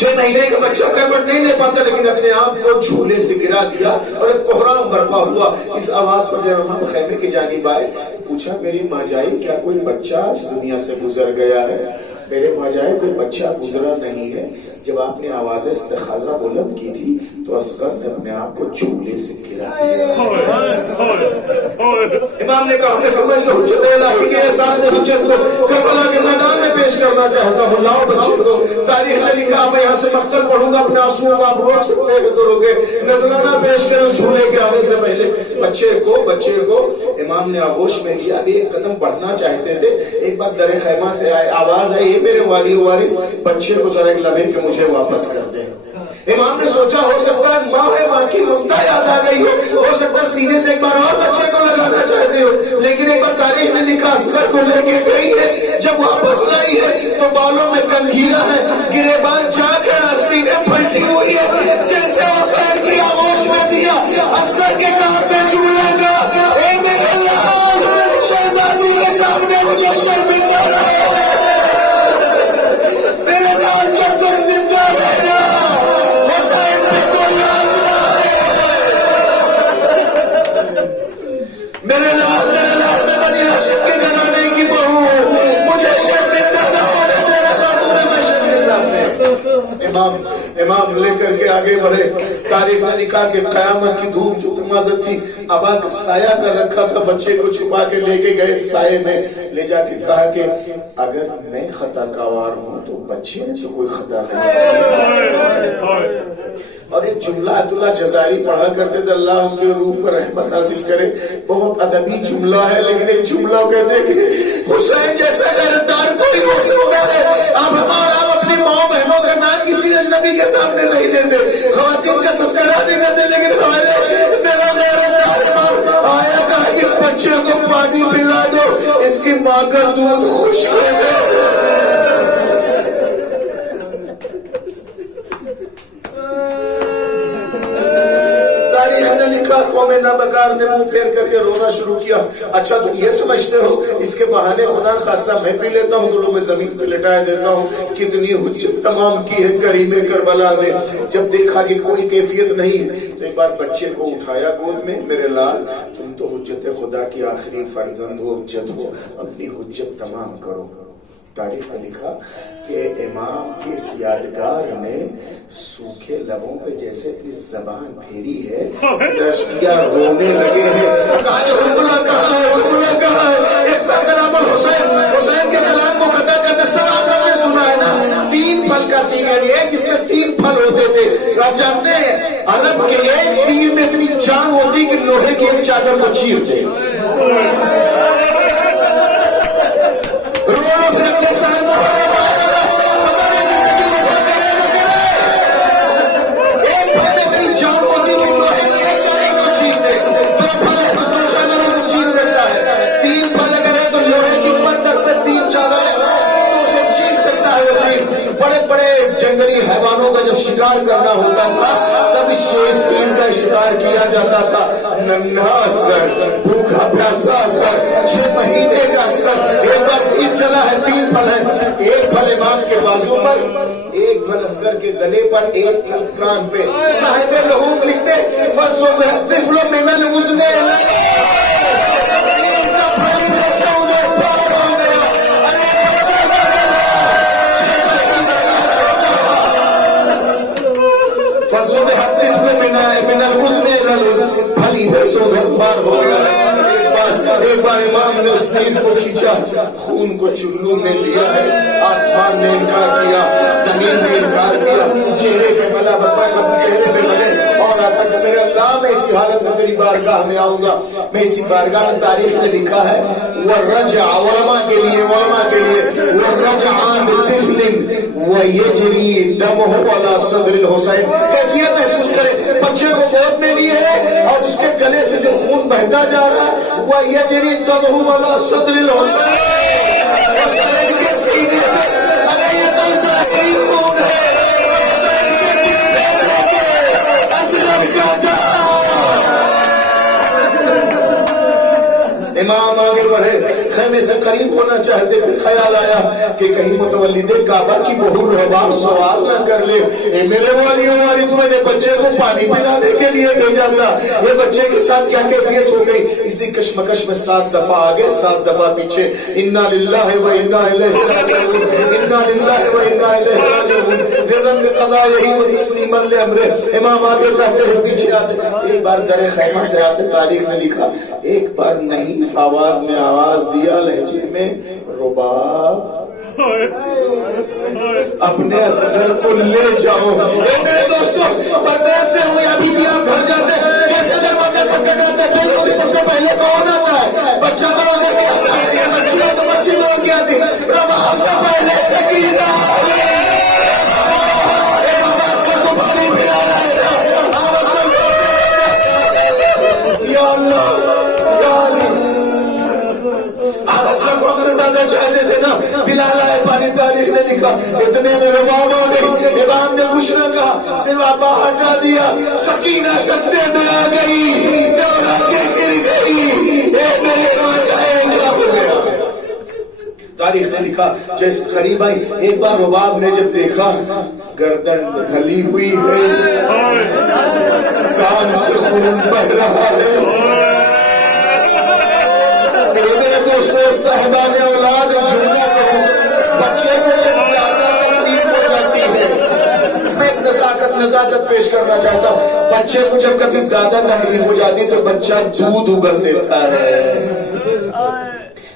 6 مہینے کا بچہ کروٹ نہیں لے پاتا، لیکن اپنے آپ کو جھولے سے گرا دیا اور ایک کوہرام برپا ہوا۔ اس آواز پر جب امام خیمے کی جانب آئے، پوچھا میری ماں جائی کیا کوئی بچہ اس دنیا سے گزر گیا ہے؟ میرے ماں جائے کوئی بچہ گزرا نہیں ہے۔ جب آپ نے آواز استخاذہ بلند کی تھی تو اصغر نے اپنے آپ کو جھولے سے گرا دیا۔ امام نے کہا ہمیں سمجھ لو حجت الہی کے احساس حجت کو کربلا کے میدان میں پیش کرنا چاہتا ہوں، لاؤ بچے کو۔ تاریخ نے لکھا میں یہاں سے مقتل پڑھوں گا، اپنے آنسوؤں کو آپ روک سکتے ہیں تو روکے، نذرانہ پیش کرو جھولے کے آنے سے پہلے۔ بچے کو امام نے آغوش میں لیا، ابھی ایک قدم بڑھنا چاہتے تھے، ایک بار در خیمہ سے آواز آئی میرے والی وارث بچے کو ذرا ایک لمحے کے مجھے واپس کر دیں۔ امام نے سوچا ہو سکتا ہے ماں ہے، ماں کی ممتا یاد آ گئی ہو سکتا ہے سینے سے ایک بار اور بچے کو لگانا چاہتے ہو، لیکن ایک بار تاریخ نے لکھا اصغر کو لے کے گئی ہے، جب واپس لائی ہے تو بالوں میں کنگھیا ہے، گریبان چاک ہے، آستینیں پھلٹی ہوئی ہے، جیسے حسین کی آغوش میں دیا اصغر کے کان میں چوڑا گا، اے میرے لال شہزادی کے سامنے مجھے شرمندہ رہے، میرے لال جب تک زندہ رہنا حسین پہ کوئی راز نہ ہے، میرے لال میں بنی ہاشم کے گھرانے کی بہو، مجھے شرمندہ نہ ہونے دینا قانون بشر کے سامنے۔ امام لے کر کے آگے بڑھے۔ تاریخ نے لکھا کہ قیامت کی دھوپ جو تمازت تھی، ابا کا سایہ کر رکھا تھا، بچے کو چھپا کے لے کے گئے سائے میں، لے جا کے کہا کہ اگر میں خطا کاوار ہوں تو بچے نے تو کوئی خطا نہیں۔ اور ایک جملہ عبد اللہ جزائری پڑھا کرتے تھے، اللہ ان کے روح پر رحمت نازل کرے، بہت ادبی جملہ ہے، لیکن ایک جملہ کہتے ہیں کہ حسین جیسا غیرتدار کوئی ہو سکتا ہے، اب ہمارا اپنی ماں بہنوں کا نام کسی اجنبی کے سامنے نہیں لیتے، خواتین کا تذکرہ نہیں کرتے، لیکن میرا غیرتدار امام آیا کہا کہ اس بچے کو پانی پلا دو، اس کی ماں کا دودھ خشک ہو گیا۔ سرکار نے منہ پھیر کر کے رونا شروع کیا. اچھا تم یہ سمجھتے ہو اس کے بہانے خدا خاصہ میں پی لیتا ہوں تو میں زمین پہ لٹائے دیتا ہوں. کتنی حجت تمام کی ہے کریم کربلا نے. جب دیکھا کہ کوئی کیفیت نہیں ہے تو ایک بار بچے کو اٹھایا گود میں. میرے لال تم تو حجت خدا کی آخری فرزند ہو, حجت ہو, اپنی حجت تمام کرو. تاریخ میں لکھا کہ امام کے یادگار نے سوکھے لبوں پہ جیسے اس زبان پھیری ہے, لشکریہ رونے لگے ہیں. کہا کہ حلقلہ کہاں ہے, حلقلہ کہاں ہے. کلام الحسین, حسین کے کلام کو قطع کرنے سب نے سنا ہے نا. 3 پھل کا تیغ ہے جس میں 3 پھل ہوتے تھے. آپ جانتے ہیں عرب کے ایک تیر میں اتنی جان ہوتی کہ لوہے کی ایک چادر کو چیرتے. حیوانوں کا جب شکار کرنا ہوتا تھا تب شیشپیر کا شکار کیا جاتا تھا. ننھا اصغر, بھوکا پیاسا اصغر, 6 مہینے کا اصغر. ایک بار تیر چلا ہے, 3 پھل ہے. ایک پھل امام کے بازو پر, ایک پھل اصغر کے گلے پر, ایک پھل کان پہ. صاحب لحوف لکھتے فَالطِّفْلُ مِنَ الْحُزْنِ ہو گیا. ایک بار امام نے اس دین کو کھینچا, خون کو چلو میں لیا ہے. آسمان نے انکار کیا, زمین نے انکار کیا, چہرے پہ ملا, بس چہرے پہ ملے اور آتا کہ میرے اللہ میں اسی حالت میں تیری بارگاہ میں آؤں گا. میں اسی بارگاہ میں تاریخ نے لکھا ہے والرجع, علماء کے لیے والرجع بطفل ویجری دمہ علی صدر الحسین. کیفیت محسوس کرے, بچے کو گود میں لیے ہے اور اس کے گلے سے جو خون بہتا جا رہا ہے وہ یجری دمہ علی صدر الحسین. حسین کے سینے میں اگر یہ تو ظاہری خون ہے, حسین کے دل میں دیکھے اصغر کا دار. امام آگے بڑھے, خیمے سے قریب ہونا چاہتے, پھر خیال آیا کہ کہیں متولد کعبہ کی بہو رباب سوال نہ کر لے. میرے والی ہماری اس میں نے بچے کو پانی پلانے کے لیے بھیجا تھا, یہ بچے کے ساتھ کیا کیفیت ہو گئی. اسی کشمکش میں 7 دفعہ آگے 7 دفعہ پیچھے. انا للہ و انا الیہ راجعون, انا للہ و انا الیہ راجعون. رضا بقضائہ و تسلیما لامرہ. امام آگے چاہتے ہیں پیچھے آتے. ایک بار در خیمہ سے آتے, تاریخ نے لکھا ایک بار نہیں آواز میں آواز دیا لہجے میں, رباب اپنے اصغر کو لے جاؤ. میرے دوستوں پردیس سے ہوئے ابھی بھی آپ گھر جاتے ہیں, جیسے دروازہ کھٹکھٹاتے ہیں پہلے بھی سب سے پہلے کون آتا ہے؟ بچہ دوڑ کے آتا ہے. یہ بچی ہے تو بچی دوڑ کے آتی. رباب سے پہلے سکینہ کو پانی پلانا ہے. یا اللہ, زیادہ چاہتے تھے نا, بلال آئے پانی. تاریخ نے لکھا اتنے میں رباب ہو گئی. امام نے کچھ نہ کہا, صرف آبا ہٹا دیا. سکینہ سکتے میں آ گئی, دوڑا کے گر گئی. تاریخ نے لکھا جیسے قریب آئی, ایک بار رباب نے جب دیکھا گردن ڈھلی ہوئی ہے, کان سے خون بہ رہا ہے. میرے دوستوں صاحبان اولاد جملہ کہوں, بچے کو جب زیادہ تکلیف ہو جاتی ہے, اس میں نزاکت پیش کرنا چاہتا ہوں. بچے کو جب کبھی زیادہ تکلیف ہو جاتی تو بچہ دودھ اگل دیتا ہے.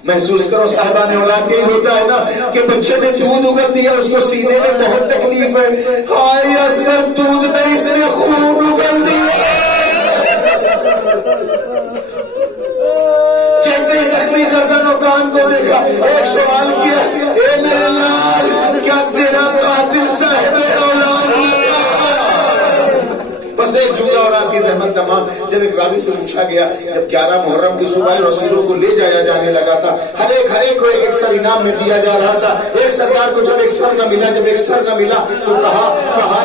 محسوس کرو صاحبان اولاد, یہی ہوتا ہے نا کہ بچے نے دودھ اگل دیا, اس کو سینے میں بہت تکلیف ہے. ہائے اصغر دودھ نہیں, اس نے خون اگل دیا. جیسے ہی زخمی گردن و کان کو دیکھا, ایک سوال کیا, اے میرے لال کیا تیرا قاتل صاحب اولاد تھا؟ بس ایک جملہ اور آپ کی زحمت تمام. جب ایک راوی سے پوچھا گیا جب 11 محرم کی صبح رسولوں کو لے جایا جانے لگا تھا، ہر ایک کو ایک سر انعام میں دیا جا رہا تھا، ایک سردار کو جب ایک سر نہ ملا تو کہا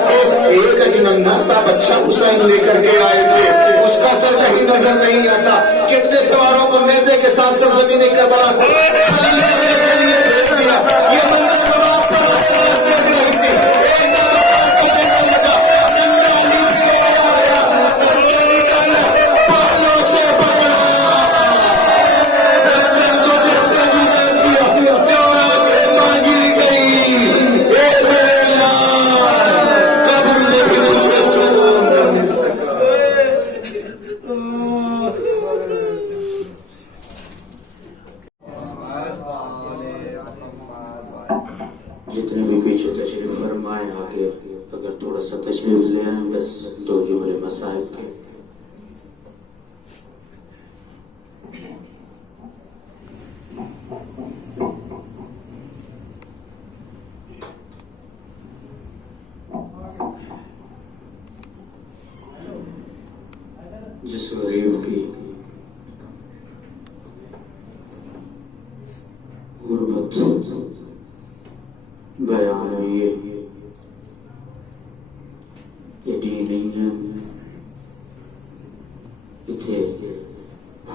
کہ ایک ننھا سا بچہ حسین لے کر کے آئے تھے، اس کا سر کہیں نظر نہیں آتا، کتنے سواروں کو نیزے کے ساتھ سرزمین کربلا کو چھلنی کرنے کے لیے بھیج دیا، یہ منظر آپ پر دیکھ رہی تھی، ایک کو کیسا لگا، ننھا علی پھر آیا، بچہ نکالا، بالوں سے پکڑا، گردن کو جیسے جدا کیا، دوڑا کر مانگی گئی، ایک میرا قبر میں بھی مجھے سکون نہ مل سکا۔ جتنے بھی پیچھے تشریف فرمائے آگے اگر تھوڑا سا تشریف لے آئیں، بس 2 جملے مسائل کے۔ جس غریب کی غربت بیان ہوئی ہے، یہ دین نہیں ہے، اتنے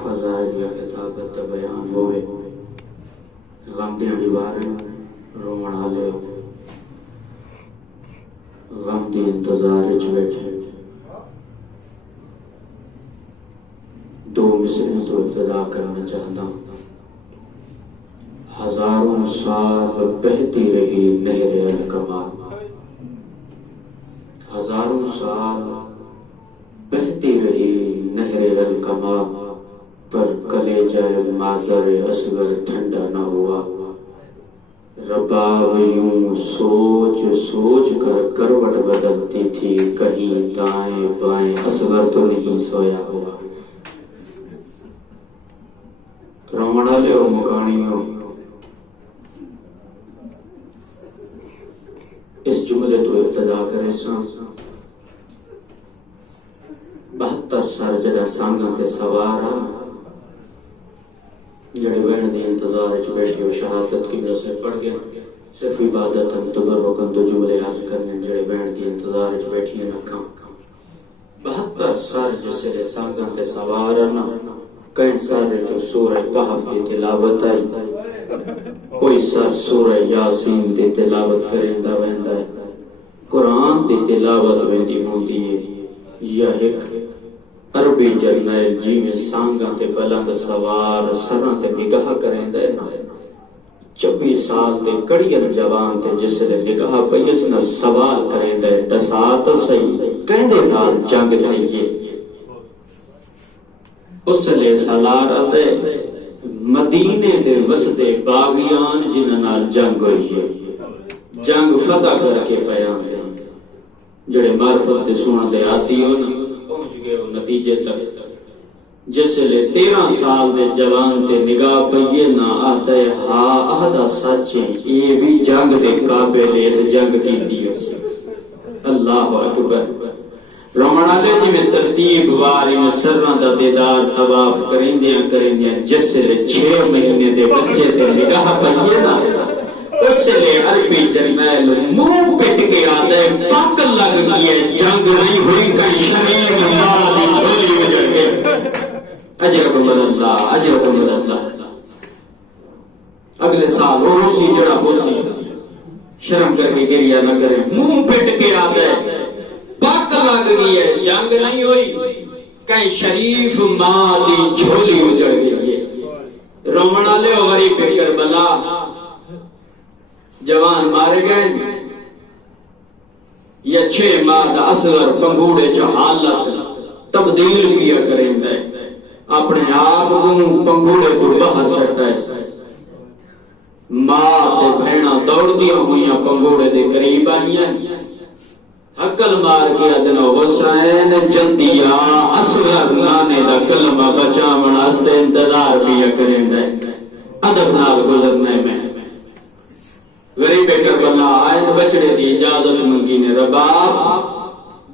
فضائل یا کتابت بیان ہوئے، غم دے دیوارے رومن والے غم دی انتظار چ بیٹھے۔ 2 مصریں تو ابتدا کرنا چاہتا ہوں۔ ہزاروں سال بہتی رہی نہر الکمال، ہزاروں سال بہتی رہی نہر الکمال، پر کلیجہ مادر اصغر ٹھنڈا نہ ہوا۔ رباب یوں سوچ سوچ کر کروٹ بدلتی تھی، کہیں دائیں بائیں اصغر تو نہیں سویا ہوا۔ رومن والے اور مکانیوں، اس جملے تو ابتدا کرے سا 72 سال جڑا سانگاں تے سوار آ، جڑے بہن دی انتظار چ بیٹھے ہو شہادت کی نظر پڑ گیا، صرف عبادت تبرکن 2 جملے عرض کرنے، جڑے بہن دی انتظار چ بیٹھی ہیں نہ کم 72 سال جسے سانگاں تے سوار آ، کئی سارے جو سورہ کہف دی تلاوت آئی، کوئی سر سورہ یاسین دی تلاوت کریندا ویندا ہے، قرآن دی تلاوت ویندی ہوندی ہے، یا ایک عربی جرنیل جی میں سانگاں تے بلند سوار سراں تے نگاہ کریندا ہے نا، 24 سال تے کڑیل جوان تے جس نے نگاہ پئی اس نے سوال کریندا ہے، دسا تے صحیح کہندے نال جنگ تھئی، اس لے سالار دے مدینے دے وسدے باغیان جنہاں نال جنگ ہوئی ہے، جنگ فتح کر کے بیان دے، جڑے معرفت دے سونا دے آتی ہو پہنچ گئے ہو نتیجے تک، جس لے 13 سال دے جوان تے نگاہ پئیے نہ آتے ہاں آہدہ سچ یہ بھی جنگ دے قابل اس جنگ کی دی ہو۔ اللہ اکبر۔ رومن والے جی میں ترتیب واری میں سرنا دا دیدار طواف کریندیاں جس لے 6 مہینے دے بچے تے نگاہ پئیے نا، اس لے عربی جرنیل منہ پٹ کے آدھے پک لگ گئی جنگ نہیں ہوئی کئی شریف ماں دی جھولی میں جڑ گئے۔ اجرکم اللہ اجرکم اللہ۔ اگلے سال وہ روسی جڑا ہوسی شرم کر کے گریا نہ کرے، منہ پٹ کے آدھے پک لگ گئی ہے جنگ نہیں ہوئی کہیں شریف ماں دی جھولی اجڑ گئی ہے۔ رومن والے غریب کربلا جوان مارے گئے یا 6 ماہ دا اصغر پنگوڑے چ حالت تبدیل کیا کریں دے، اپنے آپ کو پنگوڑے کو باہر چھٹا ہے، ماں تے بہناں دوڑ دیا ہوئیاں پنگوڑے دے قریب آئیاں، حقل مار کے ادنا حسین جدیا اصغر نانے دا کلمہ بچا مناستے انتظار بھی کریں دے۔ ادب نال گزرنے میں غریب کربلا آئین بچڑے دی اجازت منگی نے، رباب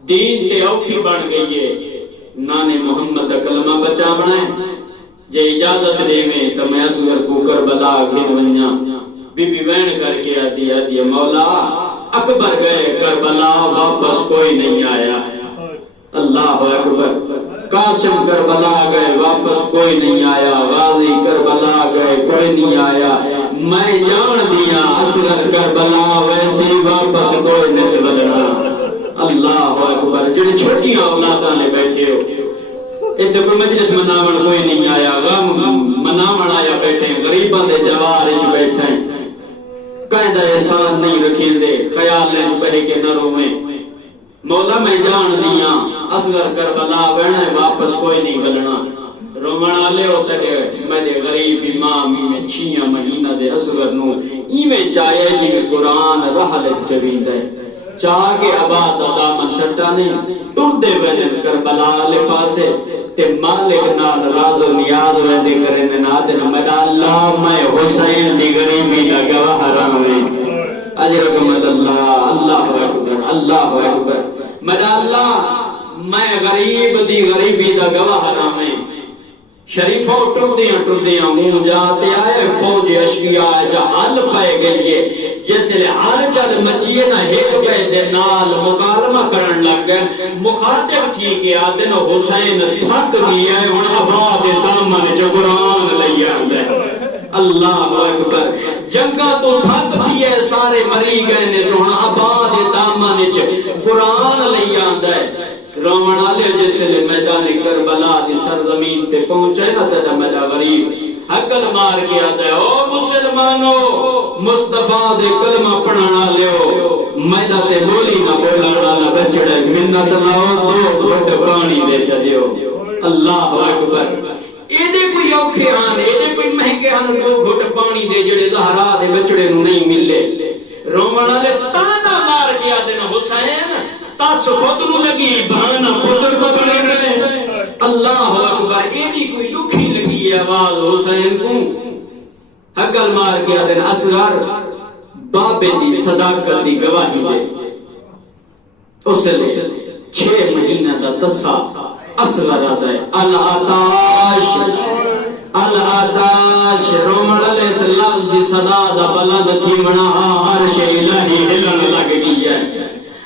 دین تے اوکھی بن گئی ہے، نانے محمد دا کلمہ بچا بنائے جے اجازت دے میں تو میں اصغر کو کربلا گھن ونجا بی بی وین کر کے آتی مولا اکبر گئے کربلا واپس کوئی نہیں آیا. اللہ اکبر. قاسم کربلا گئے واپس کوئی نہیں آیا. غازی کربلا گئے کوئی نہیں آیا. میں جان دیا اصغر کربلا ویسے واپس کوئی نہیں سے بدلنا. اللہ اکبر. جڑے چھوٹیاں اولاداں لے بیٹھے ہو اتنے کوئی مجلس مناون کوئی نہیں آیا. غم مناون آیا بیٹھے غریباں دے جوار وچ بیٹھے قاعدہ احساس نہیں رکھیں دے خیال لے پہے کے نہ رویں. مولا میں جان دیا اصغر کربلا بہنا واپس کوئی نہیں بلنا. رومن آلے ہوتا کہ میرے غریب امام میں 6 مہینہ دے اصغر نو ایویں چاہے جی میں قرآن رہ لے جوید ہے چاہ کے آباد دامن سٹا نہیں ٹر دے ویلے کربلا لے پاسے تے مالک نال راز و نیاز ویندے کرے نادر میرا اللہ میں حسین دی غریبی دا گواہ رہے اجرکم اللہ. اللہ اکبر. اللہ اکبر. میرا اللہ میں غریب دی غریبی دا گواہ رہے. شریفوں ٹردیاں منہ جاتے آئے فوج اشیاء جا حل پائے گئیے جیسے لے حال چل مچیے نہ ایک پہ دے نال مکالمہ کرن لگ گئے. مخاطب تھی کہ آدن حسین تھک گیا ہے ان آباد دامن چ قرآن لیا ہے. اللہ اکبر. جنگا تو تھک بھی ہے سارے مری گئے نے سونا آباد دامن چ قرآن لیا ہے. رومن والے جس لے میدان کربلا دی سرزمین تے پہنچے نا تیرا میرا غریب حقل مار کے آتا ہے او مسلمانو مصطفیٰ دے کلمہ پڑھانا لیو میدہ تے بولی نہ بولانا نہ بچڑے منت لاؤ دو گھٹ پانی دے چلیو. اللہ اکبر. ایدے کوئی اوکھے آن ایدے کوئی مہنگے آن دو گھٹ پانی دے جڑے زہرا دے بچڑے نو نہیں ملے. رومن والے تانا مار کے آتے نا حسین تاس خود نو لگی بہانا پتر کو بڑے گئے. اللہ اکبر. ایدی کوئی لکھی لگی ہے آواز حسین کو حقل مار کے آدھن اصغر بابے دی صداقت دی گواہی دے. اس لئے 6 مہینہ دا تسا اصغر آتا ہے. الاتاش الاتاش. رومن علیہ السلام دی صدا دا بلند تھی منا عرش الہی ہلن لگ گئی ہے.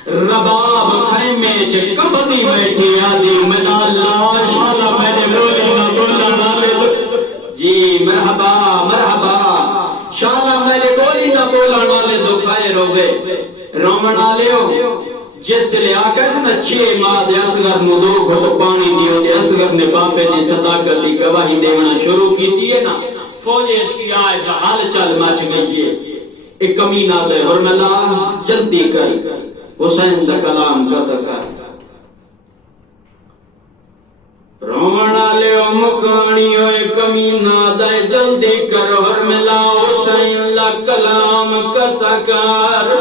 رباب خیمے چ کمبدی بیٹھی آدھی منا اللہ شالا میں نے بولی نہ بولنا لے جی مرحبا مرحبا شالا میں نے بولی نہ بولنا لے دو خیر ہو گئے. رومن آلے ہو جس لے آکر سے نا 6 ماہ دے اصغر نو 2 گھٹ پانی دیو دے اصغر نے باپے دی صداقت دی گواہی دیونا شروع کی تھی ہے نا فوج عشقی آئے جا حال چل مچ گئی ہے. ایک کمینہ دے حرملہ جلدی کر حسین دا کلام کا تکا. رومن آلے مکانی ہوئے کمینہ دے جلدی کر حرملہ حسین دا کلام کا تکار.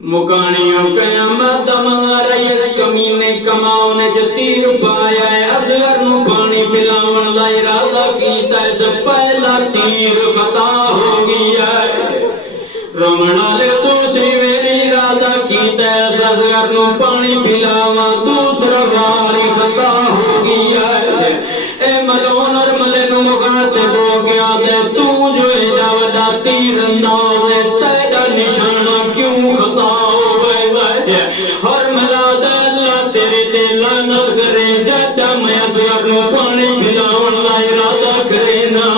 مکانیوں قیامت منگا رہی اس کمینے کماؤ نے جو تیر پایا ہے اصغر نو پانی پلاون دا ارادہ کیتا ہے جب پہلا تیر خطا ہو گیا ہے. رومن آلے دوسری میری ارادہ کیتا ہے اصغر نو پانی پلاوا دوسرا باری خطا ہو گیا ہے. اے ملون اور ملے نو مخاطب ہو گیا دے تو جو ایڈا وڈا تیر انداز ہے تیرا نشانہ کیوں خطا ہو گئے اور ملا دے اللہ تیرے تے لعنت کرے جدا میں اصغر نو پانی پلاون دا ارادہ کرے نا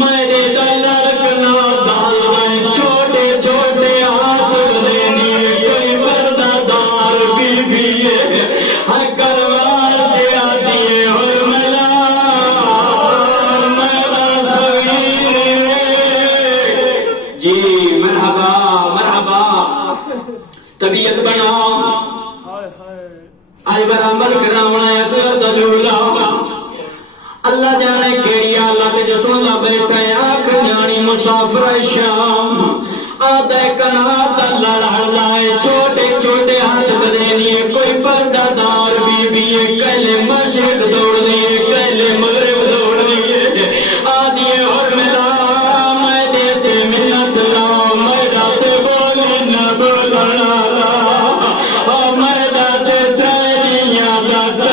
میرے دا لڑکنا دال دائیں چھوٹے چھوٹے ہاتھ بدینی کوئی بردہ دار بی بی ہے ہر کروار کے آتی ہے اور ملا میرا صغیر جی مرحبا مرحبا. طبیعت بناؤ آج بر عمل کراونا ہے اصغر دا جوڑا ہوگا. اللہ جانے کیڑی آلہ جو سننا بیٹھا ہے آنکھ جانی مسافر شام آدھے کنات اللہ لڑائے چھوٹے چھوٹے ہاتھ بدینی ہے کوئی پردہ دار بی بی ہے کہلے مشرق دوڑ دیئے کہلے مغرب دوڑ دیئے آدھیے اور ملا میں دیتے ملت لاؤ میں داتے بولی نہ بولنا لا میں داتے سیدیاں داتا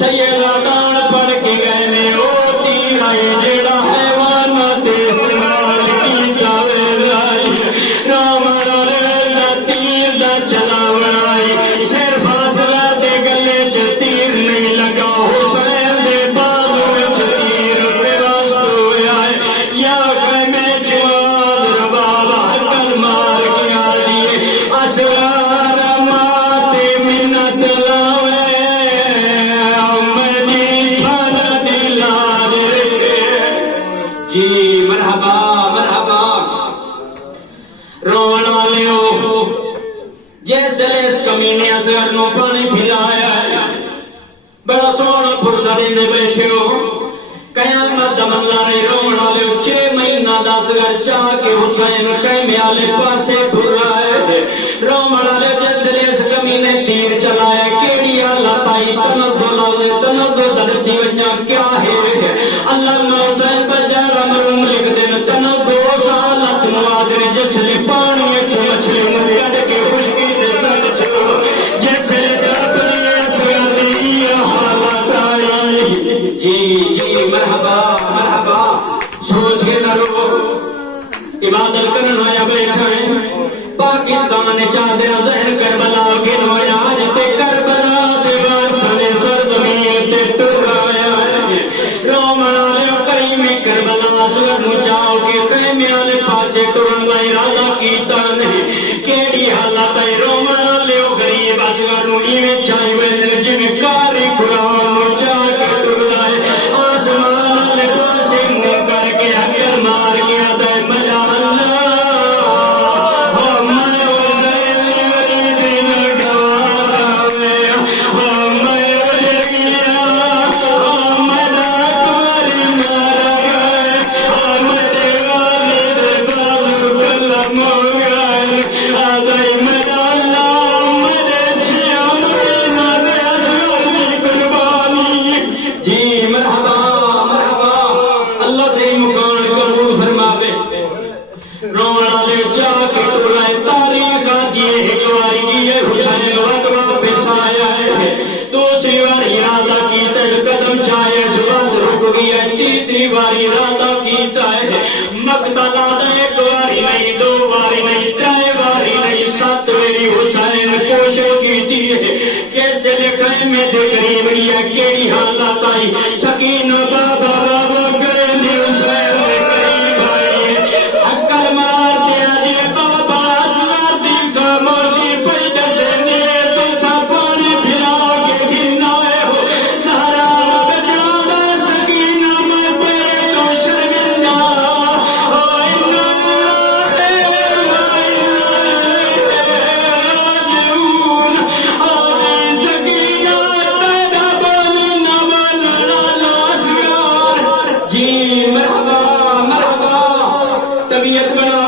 سیدہ دان پڑھ کے گئے نے او تیر آئی جیڑا حیوانات استعمال کی جاوے لائی رام دا تیر دا چلاونا آئی سیر فاصلہ دے گلے چ تیر نہیں لگا حسین دے بازو چ تیر پہ راستو آئے یا خیمے جواد ربابا کل مار کے آ دیے اسرار ماتے منت لاوے امدی تھانا دلار جی مرحبا مرحبا رونا لیو جیسے اس کمینے اصغر نو پانی پھلایا بڑا سونا پرسڑے نے بیٹھے ہو قیامت دا منظر رونا لیو 6 مہینہ دا اصغر چاہ کے حسین قیمے آلے پاسے پھر رہا ہے رونا لیو جیسے اس کمینے تیر چلائے کیڑی اللہ تائی تنزو لازے تنزو درسی وجہ کیا ہے اللہ حسین پر جارہ مروم لکھ دین تنزو سالت موادر جس لئے پانی اچھو مچھلی مکد کے خوشکی سے سٹ چھو جیسے درب لیے اصغر دی حالت آئی جی جی مرحبا مرحبا سوچ کے نہ رو عبادت کرنا یا بیٹھائیں پاکستان چادر زہر کربلا گنوایا آج تے کربلا دیوار سنے زردمین تے ٹرایا رومنا لے کریم کربلا اصغر نو چاہو کے قیمے آلے پاسے ٹرن کا ارادہ کیتا نہیں کیڑی حالت ہے رومنا لے غریب اصغر نو ایویں چاہی وے جی میں کاری قرآن نو چاہ کے ٹر لائے آسمان آلے پاسے منہ کر کے حکر مار کے آدھے مجا اللہ تیسری باری ارادہ کیتا ہے مقتل آدھا 1 باری نہیں 2 باری نہیں 3 باری نہیں 7 میری حسین کوشش کیتی ہے کیسے لکھائیں میں دے قریب گیا کیڑی حالات آئی سکینہ بابا بابا گرے دی حسین دے قریب آئی اکر مار دیا دیے بابا اصغر دی خاموشی پیدا سے دیے تو سا پانی پھلا کے گھنا ہے ہو نہران بچڑا دا سکینہ میں تیرے تو شرمندہ آئینہ راجعون آدھی سکینہ تیرا بولنا بولنا اصغر جی مرحبا مرحبا طبیعت بنا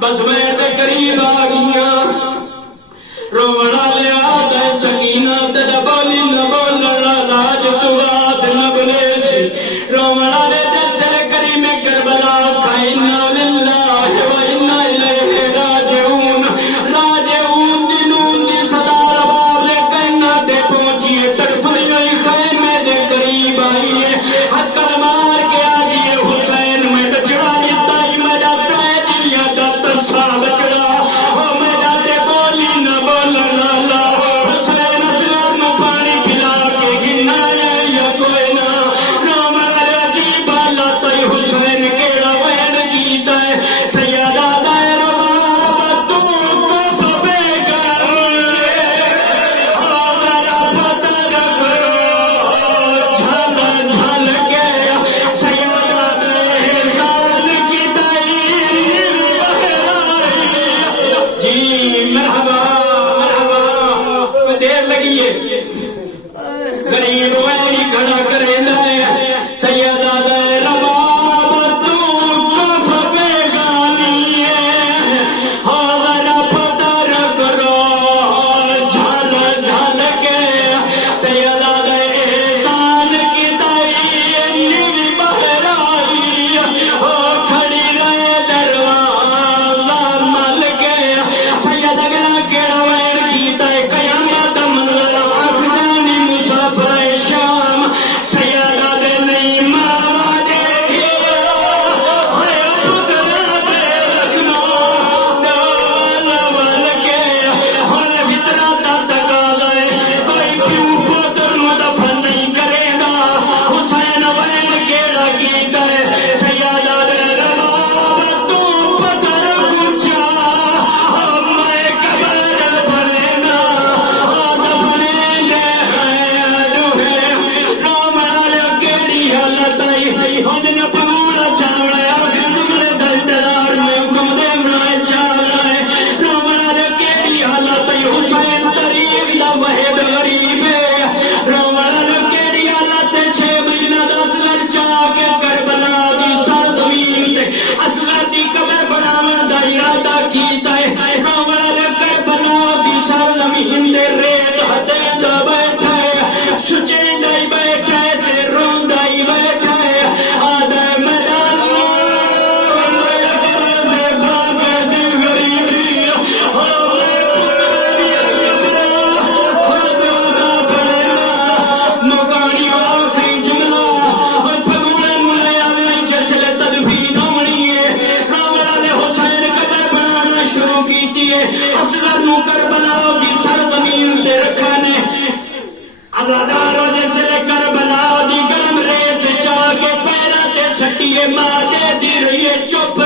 بس میں تے قریب آ گیا رونا لیا دے سکینہ تیرا بولی نہ بولنا لاج تو بات نہ بولے سی رونا لے جیسے کریم کربلا فإنا للہ وإنا الیہ راجعون راجعون دی نون دی صدا رباب لے کہنا دے پہنچیے تڑپنی ہوئی خیمے دے قریب آئیے حکر مار کے آدیے حسین میں بچڑا لیتا ہی میرا تے دیا دا ترسا بچڑا ہو میرا تے بولی نہ بولنا لا حسین اصغر نو پانی پھلا کے گنا یا کوئی نہ رومن عجیب حالت ہے حسین کیڑا وین کیتا ہے سیدہ دائر باب تو کو سبے گر آدھرا پتر کرو جھل جھل کے سیدہ دائر سال کی دائر بہرائی جی مرحبا مرحبا دیر لگی ہے غریب وینی کھڑا کریں ہے سیدہ دائر باب تو کو سبے گانی ہے آدھرا پتر کرو جھل جھل کے سیدہ دائر احسان کی دائر بہرائی کھڑی رہے دروازہ مل کے سید اگلا کیڑا وین کیتا ہے قیامت منظر آنکھ جانی مسافر عزادارو جس لے کربلا دی گرم ریت چاہ کے پیرا تے سٹیے ماں دے دی رہیے چپ